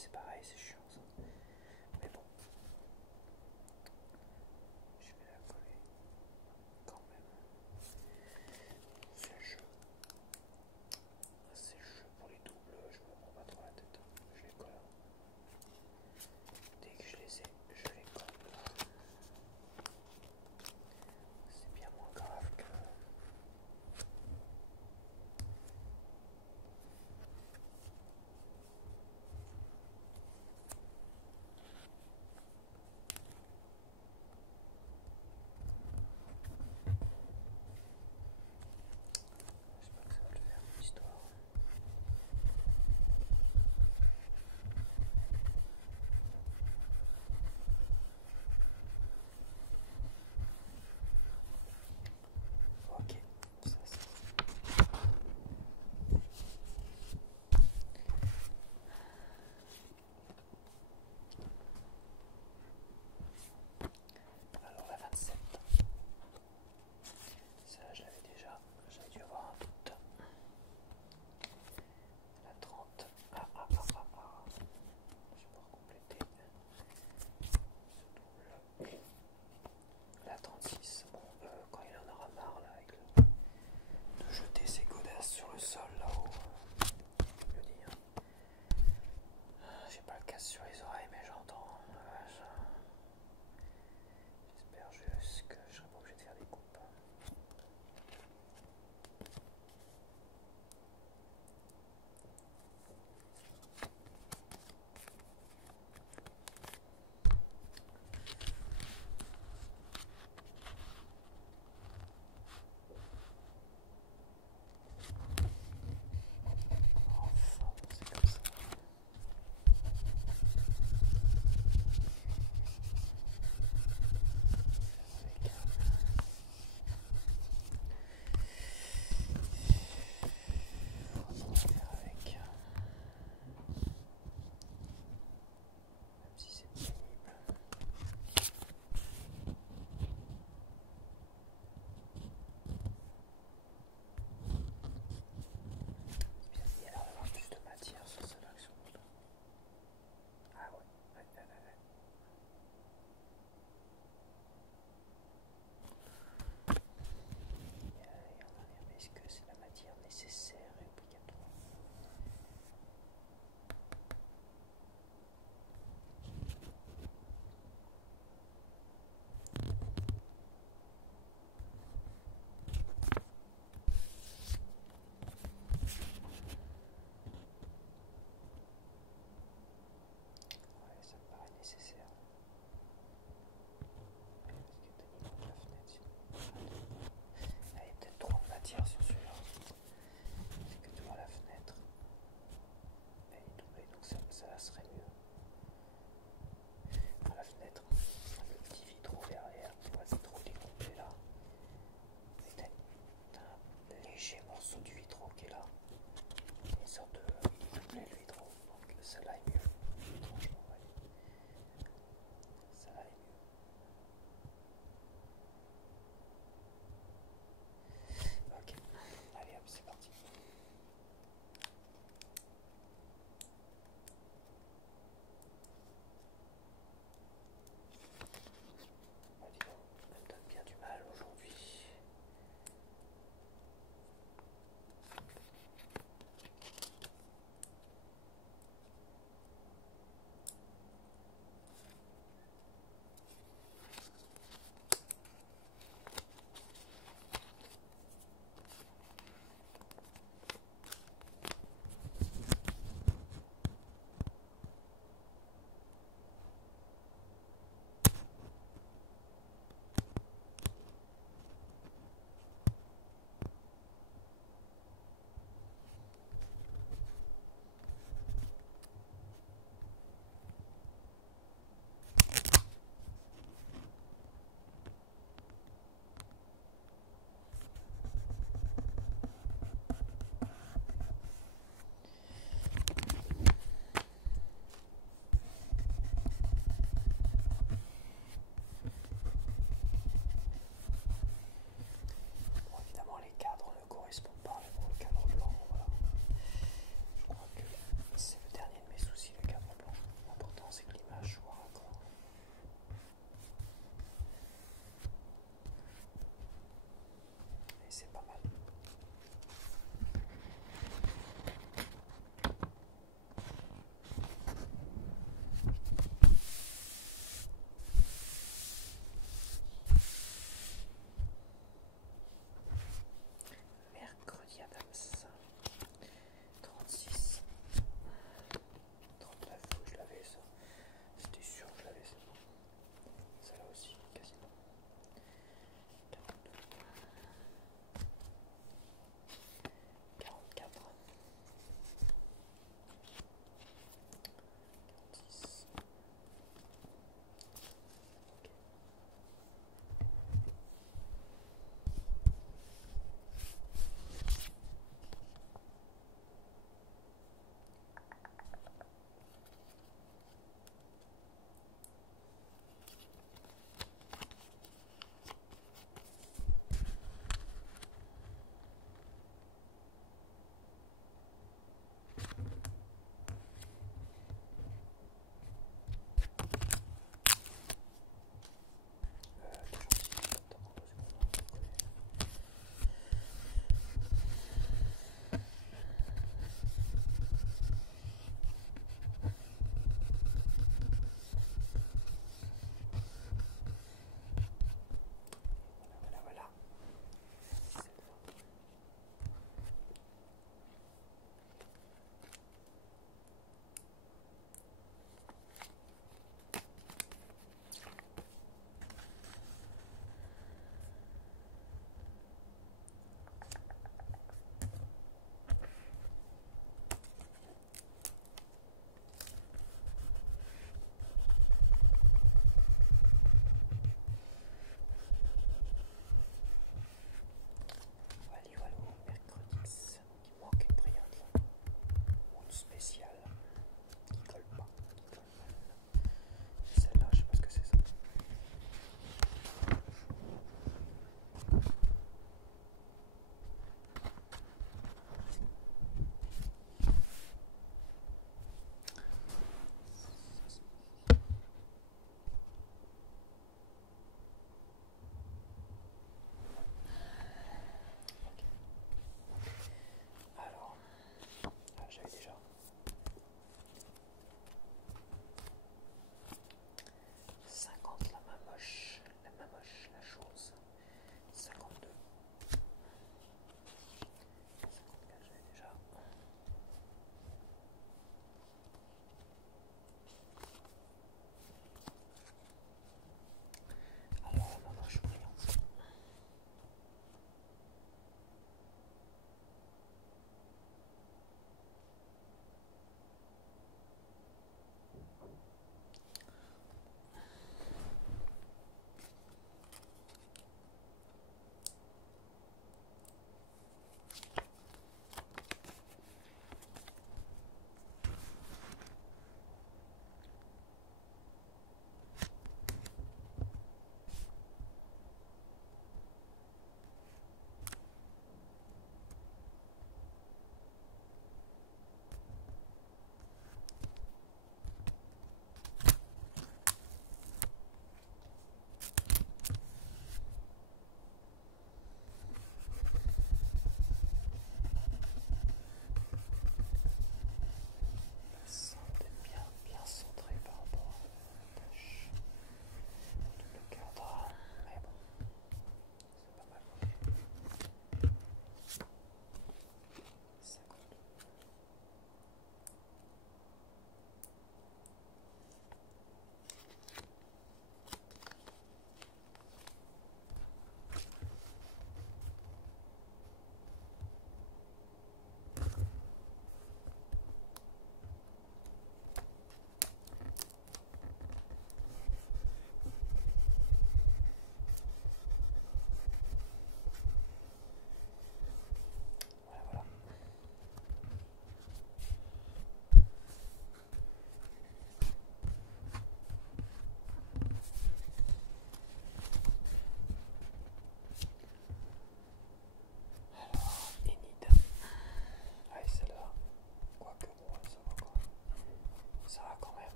c'est pareil, c'est chiant ça. Mais bon, je vais la coller quand même. C'est le jeu. C'est le jeu pour les doubles, je me prends pas trop la tête. Je les colle. Dès que je les ai, je les colle. C'est bien moins grave que...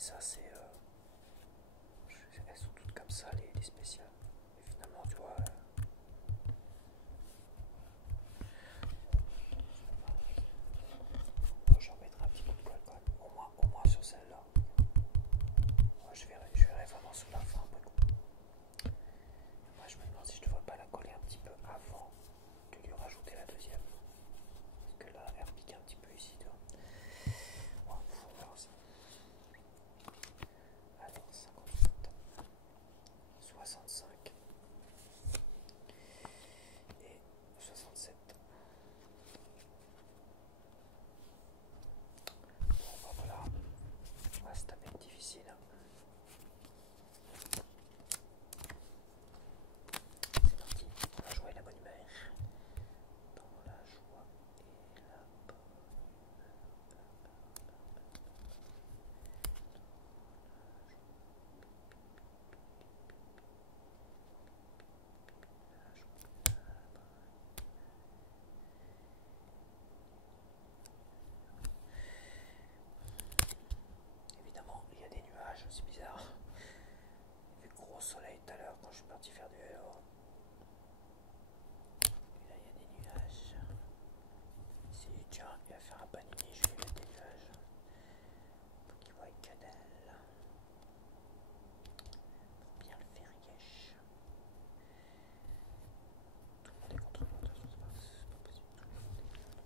ça c'est... elles sont toutes comme ça, les spéciales. Et finalement, tu vois... je remettrai un petit coup de colle quand même, au moins sur celle-là. Ouais, je verrai vraiment sous la fin après coup. Moi je me demande si je devrais pas la coller un petit peu avant de lui rajouter la deuxième. Parce que là, elle repique un petit peu ici, tu vois. Ouais, on verra ça. Alors, 58, 65 et 67. Bon, bah voilà. On va se taper une difficile. C'est parti, on va jouer la bonne humeur. Dans la joie et la bonne. Évidemment, il y a des nuages, c'est bizarre. Il y avait gros soleil tout à l'heure quand je suis parti faire du vélo. Et là, il y a des nuages. Si, tiens, il va faire un panini, je vais lui mettre des nuages. Pour qu'il voie que dalle. Pour bien le faire yesh. Tout le monde est contre moi, de toute façon, c'est pas possible. Tout le monde est contre moi.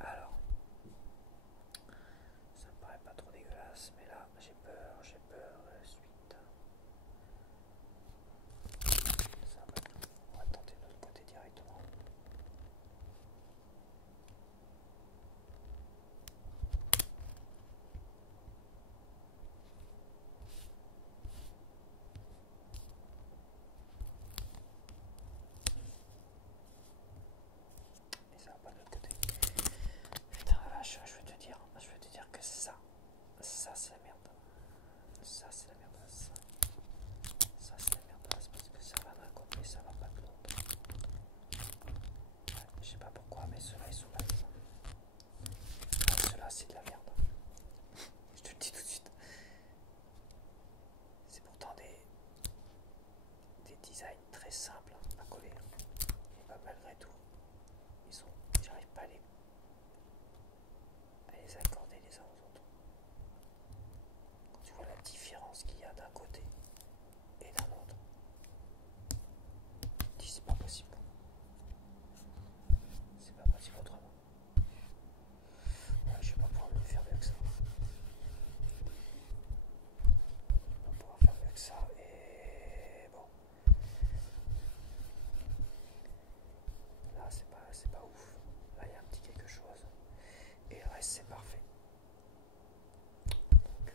Alors, ça me paraît pas trop dégueulasse, mais là, j'ai peur de la suite. Ça va pas tout. On va tenter de l'autre côté directement. Et ça va pas de l'autre côté. Putain la vache, je vais te dire que ça c'est la merde. Ça c'est la merdasse. Ça c'est la merdasse parce que ça va d'un côté, ça va pas de l'autre. Ouais, je sais pas pourquoi, mais ceux-là ils sont nazes. Ceux-là c'est de la merde. Je te le dis tout de suite. C'est pourtant des designs très simples à coller. Et bah, malgré tout, j'arrive pas à les accorder les uns aux autres. Quand tu vois la différence qu'il y a d'un côté et d'un autre, tu te dis c'est pas possible. C'est pas possible autrement. Ouais, je vais pas pouvoir me faire mieux que ça. Je vais pas pouvoir faire mieux que ça et bon. Là c'est pas ouf. Là il y a un petit quelque chose. Et le reste c'est parfait. Donc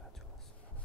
là tu vois, c'est pas mal.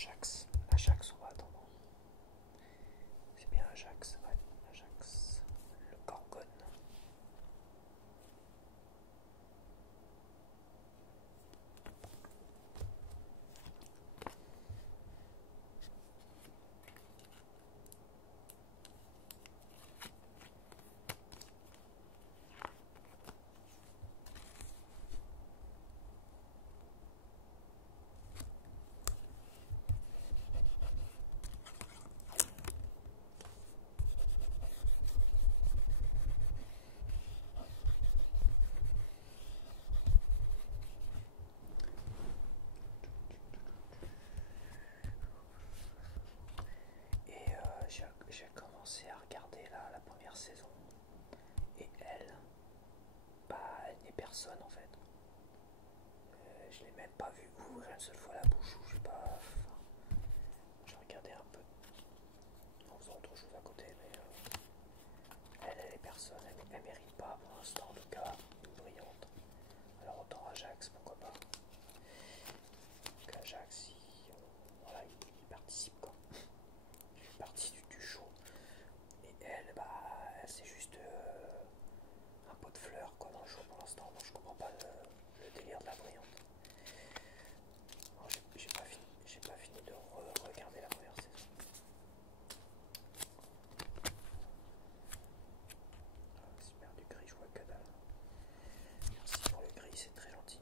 Ajax. Ajax, on va attendre. C'est bien Ajax, ouais. Ajax. Le Gorgone. Et j'ai commencé à regarder la première saison. Et elle, bah, elle n'est personne en fait. Je l'ai même pas vu ouvrir une seule fois la bouche, ou je sais pas. Enfin, j'ai regardé un peu en faisant autre chose à côté, mais elle est personne, elle mérite pas pour l'instant en tout cas, une brillante. Alors autant Ajax, pourquoi pas. Donc Ajax, voilà, il participe quoi. Il fait partie du show. Et elle, bah, c'est juste un pot de fleurs quoi dans le show pour l'instant. Moi je comprends pas le délire de la brillante. J'ai pas fini de regarder la première saison. Ah, super, du gris, je vois que dalle. Merci pour le gris, c'est très gentil.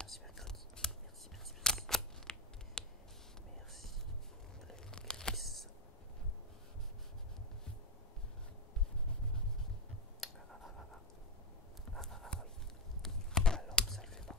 Merci mercredi. Merci, merci, merci. Merci pour le gris. Ah, ah, ah, ah, ah, ah, ah, oui. La lampe, ça le fait pas.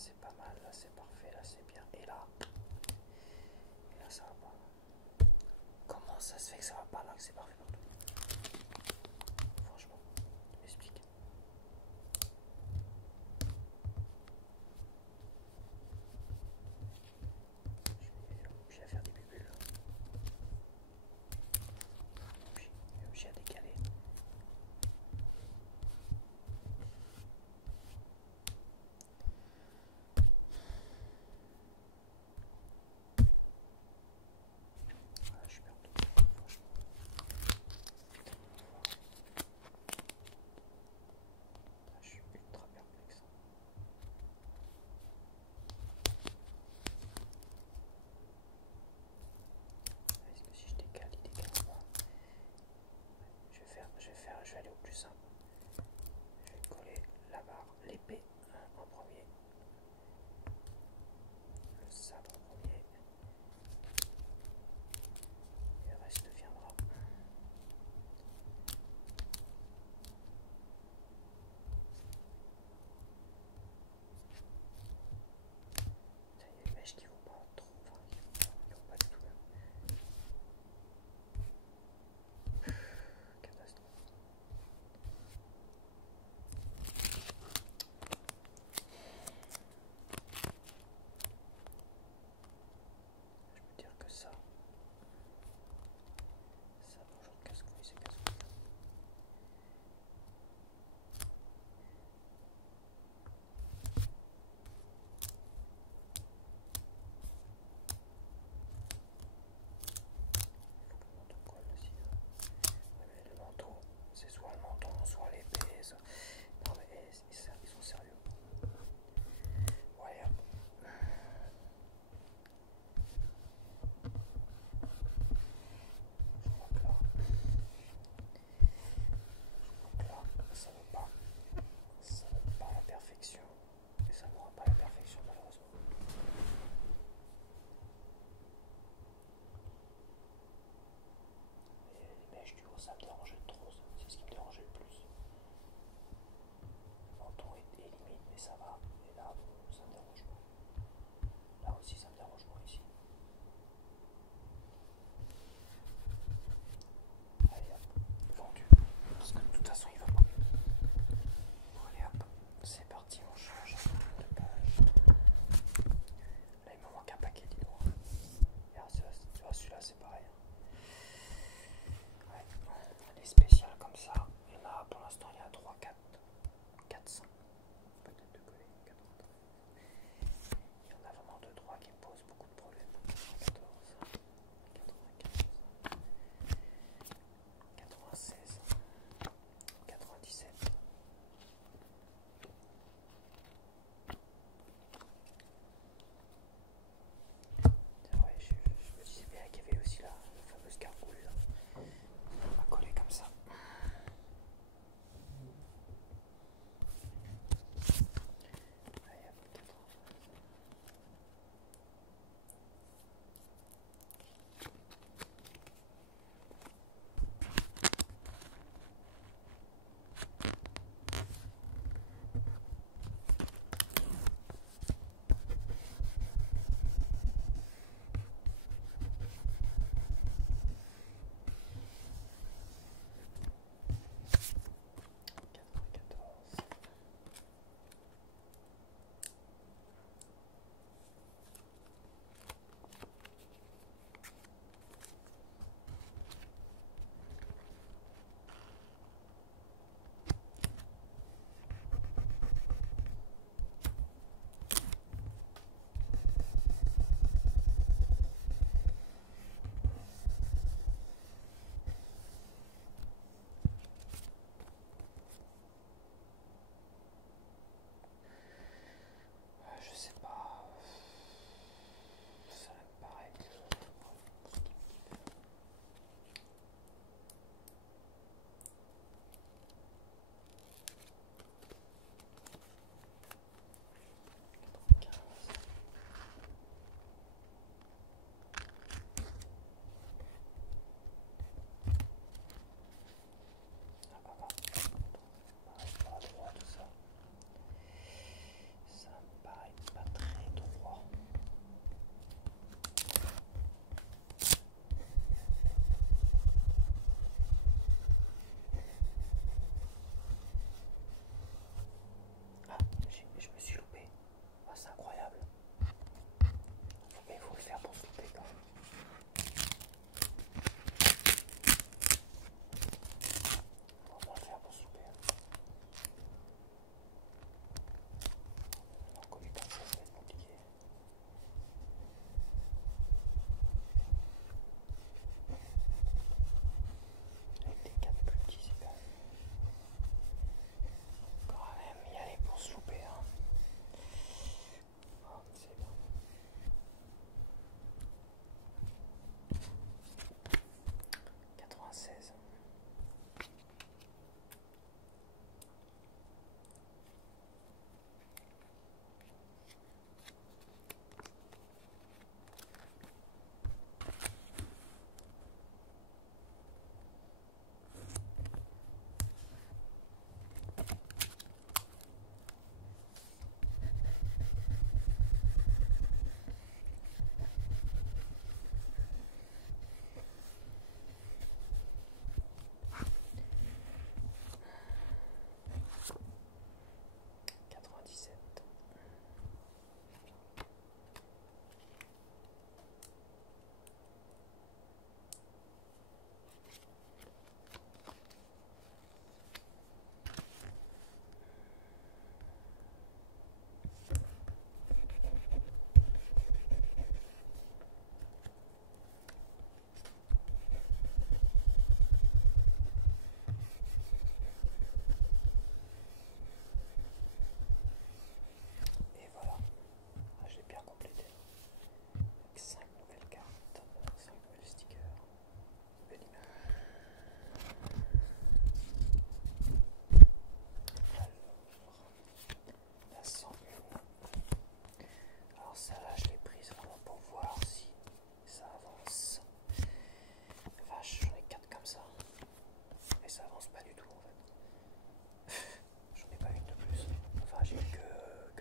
c'est pas mal, là c'est parfait, là c'est bien. Et là ça va pas. Comment ça se fait que ça va pas là, que c'est parfait partout? Franchement, tu m'expliques. Je vais faire des bulles. J'ai à décaler. Voilà, je suis perdu, franchement. Je suis ultra perplexe. Est-ce que si je décale, il décale ou pas? Je vais aller au plus simple. Je vais coller la barre, l'épée en premier, le sabre en premier, et le reste viendra. Il y a des mèches qui vont pas trop, enfin qui vont pas du tout même. Catastrophe.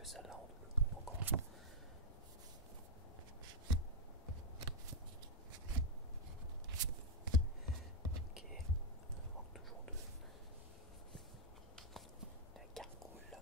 celle-là en double. Encore. Ok, il manque toujours deux. La gargoule.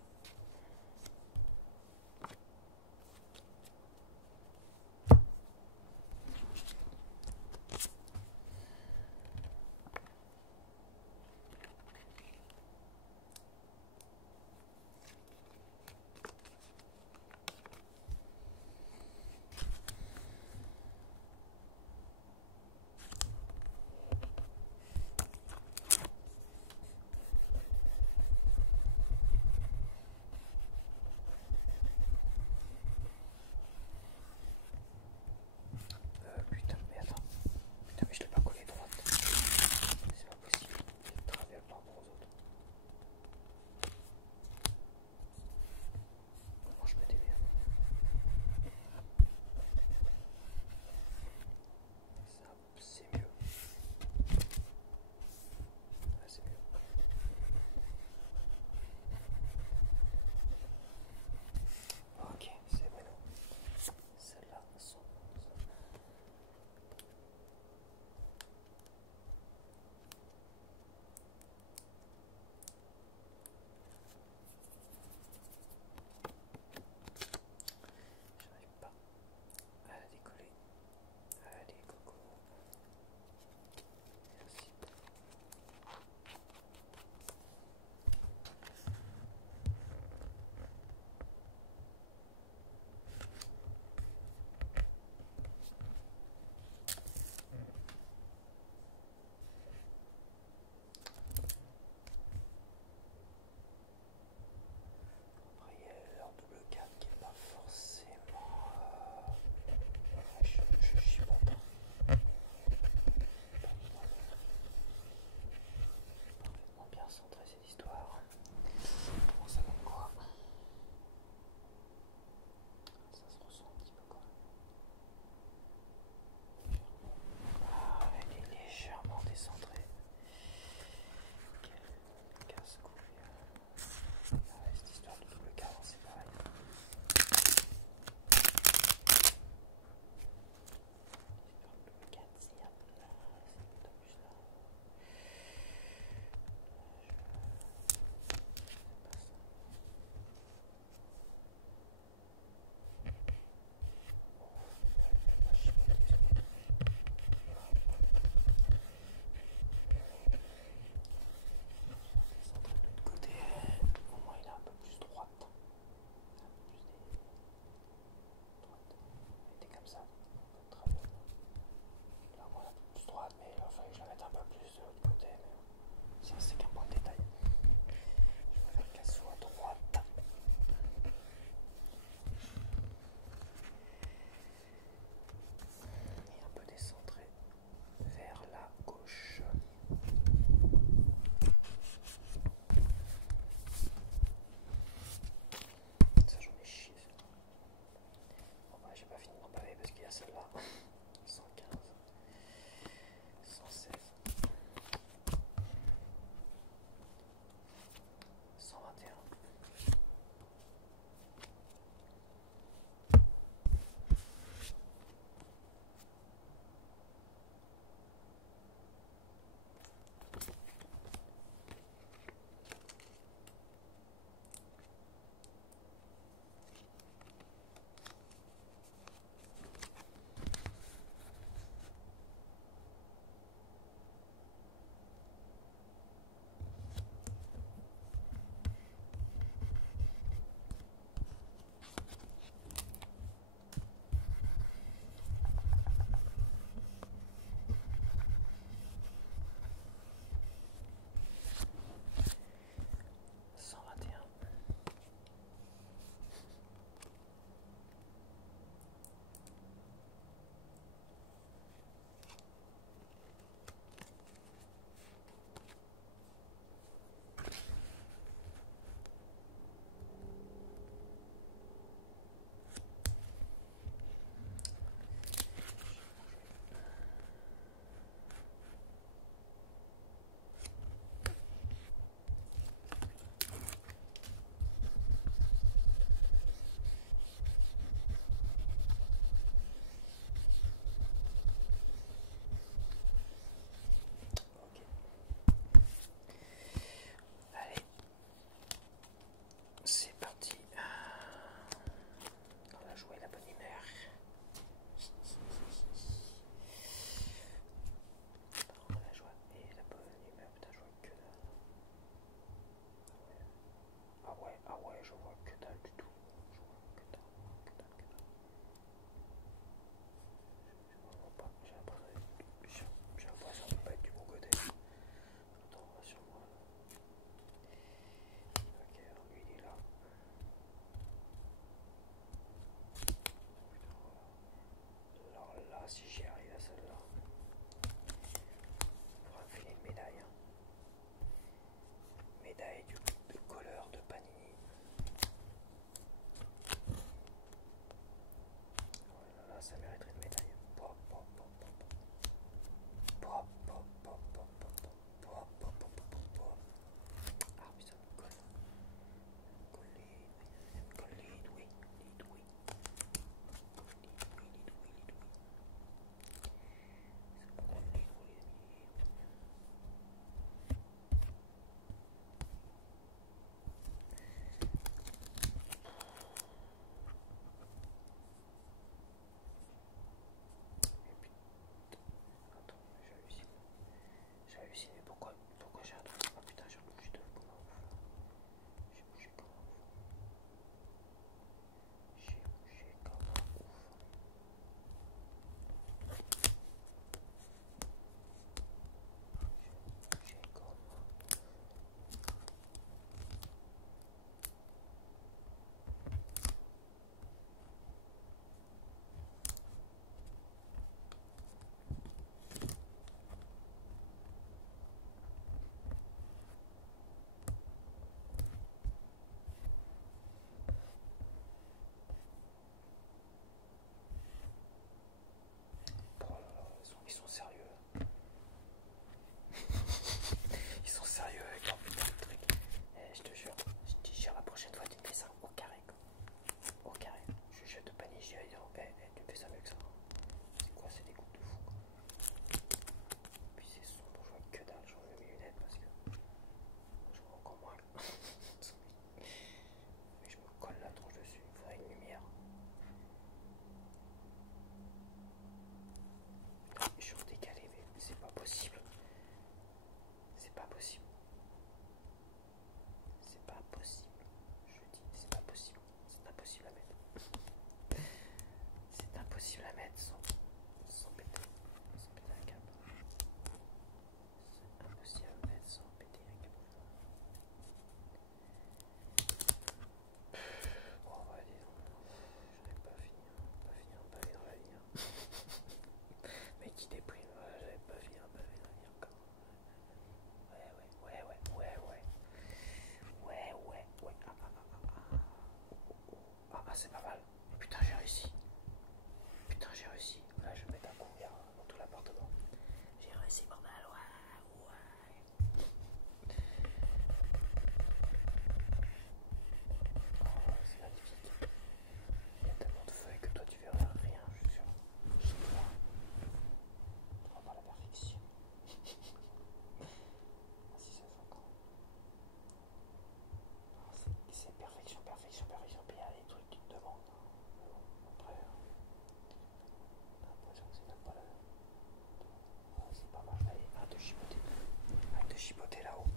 de chipoter là-haut.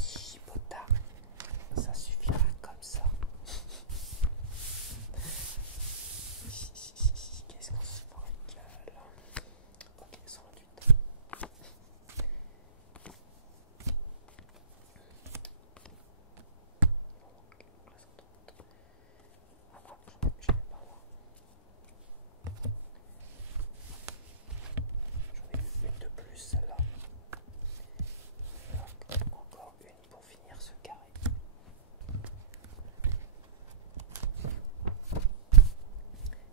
Chipota. Ça suffira comme ça. Qu'est-ce qu'on se régale. Ok, 128. J'en ai pas là. J'en ai une de plus, celle-là. Encore une pour finir ce carré.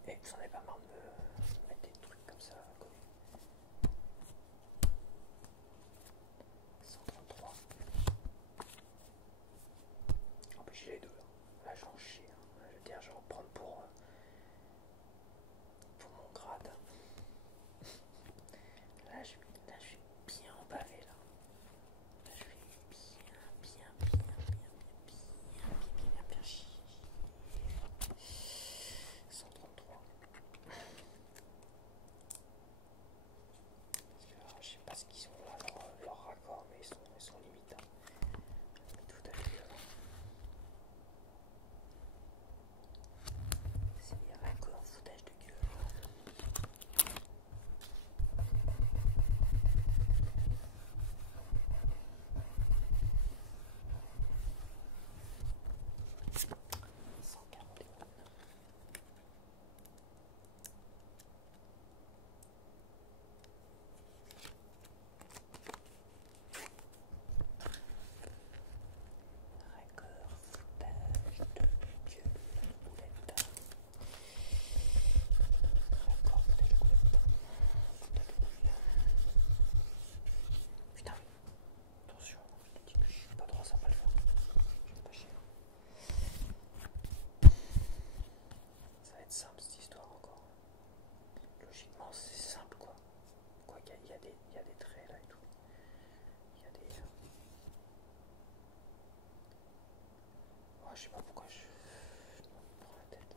Et vous en avez pas marre de me mettre des trucs comme ça à côté. 133. En plus j'ai les deux là. Là j'en chie. Hein. Je veux dire, je vais en prendre pour mon grade. Là je suis bien embavé là. Là je vais bien chier. 133. Parce que là, je sais pas ce qu'ils ont là, leur raccord, mais ils sont limite. Hein. Tout à fait. C'est des raccords, foutage de gueule. 141. Raccord, foutage de gueule, boulette. Raccord, foutage de boulette. Foutage de boulette. Putain, attention, je te dis que je suis pas droit, ça va pas le faire. Je vais pas chier. Ça va être simple cette histoire encore. Logiquement, c'est simple quoi. Quoi, il y a des traits là et tout. Il y a des. Oh, je sais pas pourquoi je me prends la tête.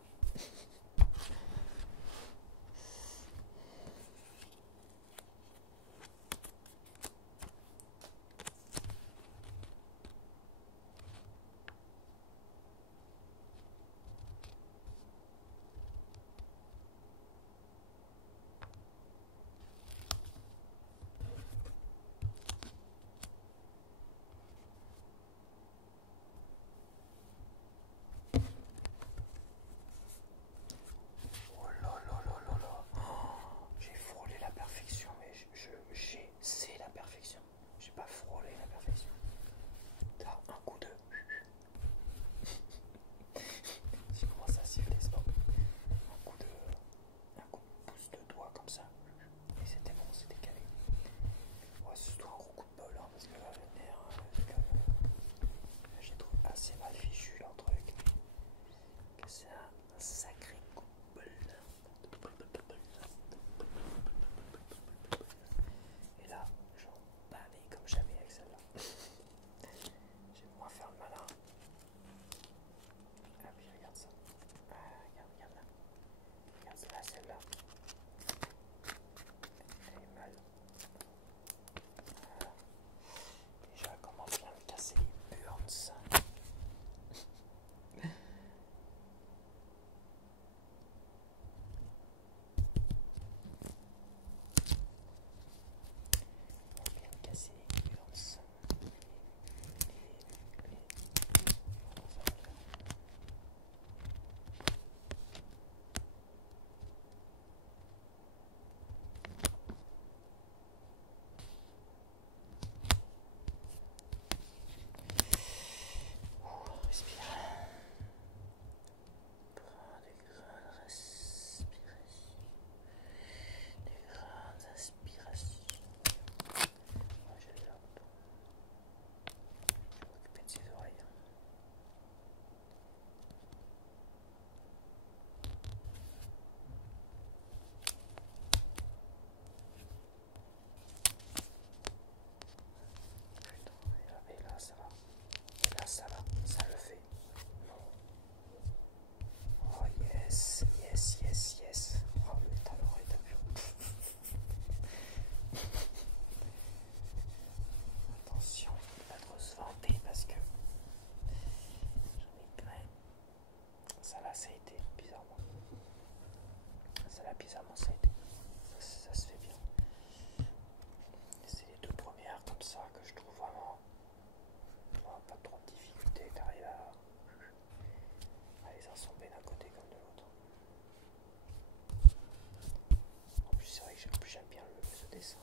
j'aime bien ce dessin.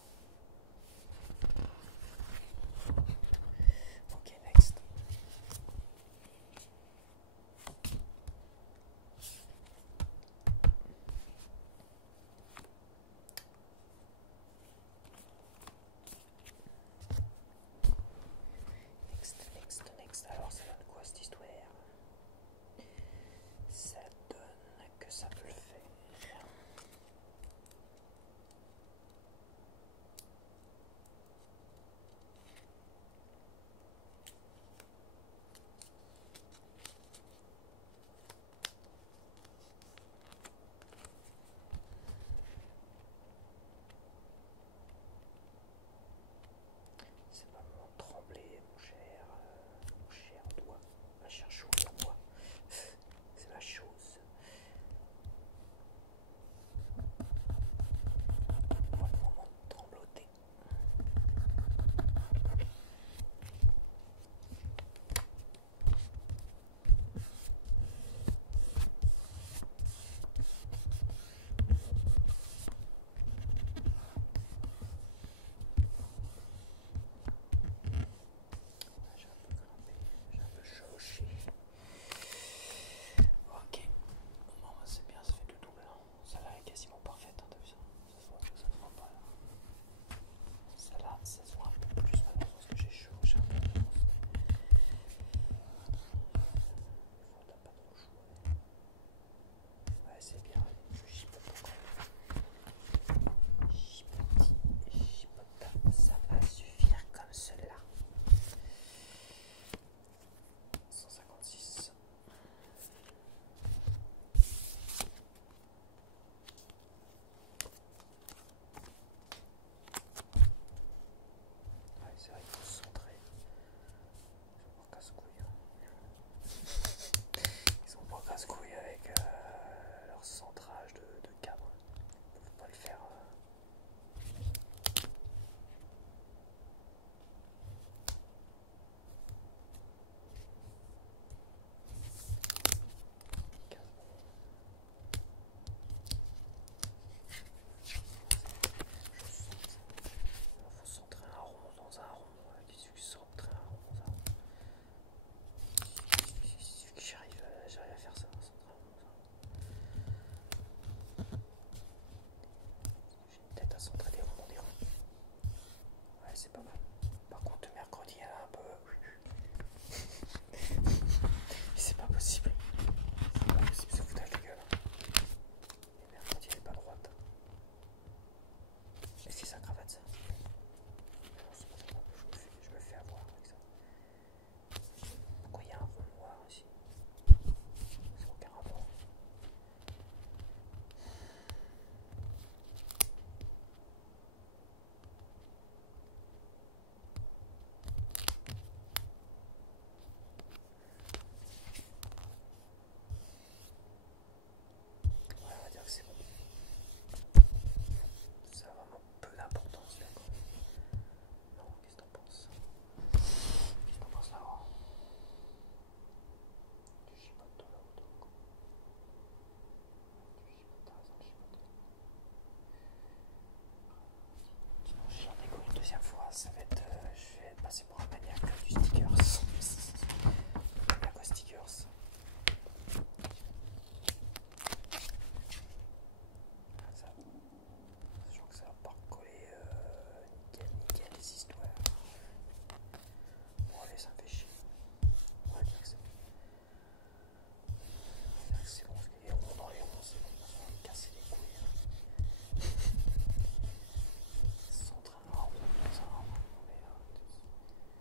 Ok, next. Next. Alors, ça donne quoi cette histoire? Ça donne que ça peut le faire. C'est pas le moment de trembler, mon cher doigt, ma chère chose à moi. C'est ma chose. Pas le moment de trembloter. J'ai un peu grimpé, j'ai un peu chauché. Ok, bon, c'est bien, ça fait le double. Celle-là est quasiment parfaite, hein, t'as vu ça? Ça se voit pas là. Celle-là, ça se voit un peu plus maintenant parce que j'ai chaud, j'ai un peu d'avance. Des fois, t'as pas trop chaud. Ouais, c'est bien, je chipote encore. Chipote, ça va suffire comme cela. 156. Ouais, c'est vrai qu'il faut se centrer. Ils sont pas casse-couilles. Ils sont pas casse-couilles avec leur centrage de cadre. Ils peuvent pas le faire. Il faut centrer un rond dans un rond. Il suffit de centrer un rond dans un rond. Il suffit que j'arrive à faire ça. Centrer un rond dans un rond. J'ai une tête à centrer des ronds dans des ronds. Ouais, c'est pas mal. Par contre, le mercredi, elle a un peu. C'est pas possible. C'est pas possible ce foutage de gueule. Le mercredi, elle est pas droite. Est-ce que c'est sa cravate ça? Non, c'est pas ça. Je me fais avoir avec ça. Pourquoi il y a un rond noir ici? Ça n'a aucun rapport. Ouais, on va dire que c'est bon. Ça a vraiment peu d'importance là quoi. Non, qu'est-ce que t'en penses? Qu'est-ce que t'en penses là-haut? Tu chipotes toi là-haut donc. Tu chipotes, t'as raison de chipoter. Sinon je j'en déco une deuxième fois, ça va être. Je vais passer pour un maniaque du stickers. Maniaque aux stickers. Ça, sachant que ça va pas recoller nickel les histoires. Bon allez, ça me fait chier. On va dire que c'est bon. On va dire que c'est bon parce que les ronds dans les ronds, c'est bon. Ça va me casser les couilles. Centre un rond dans un rond. Mais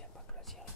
deuxième pack loisir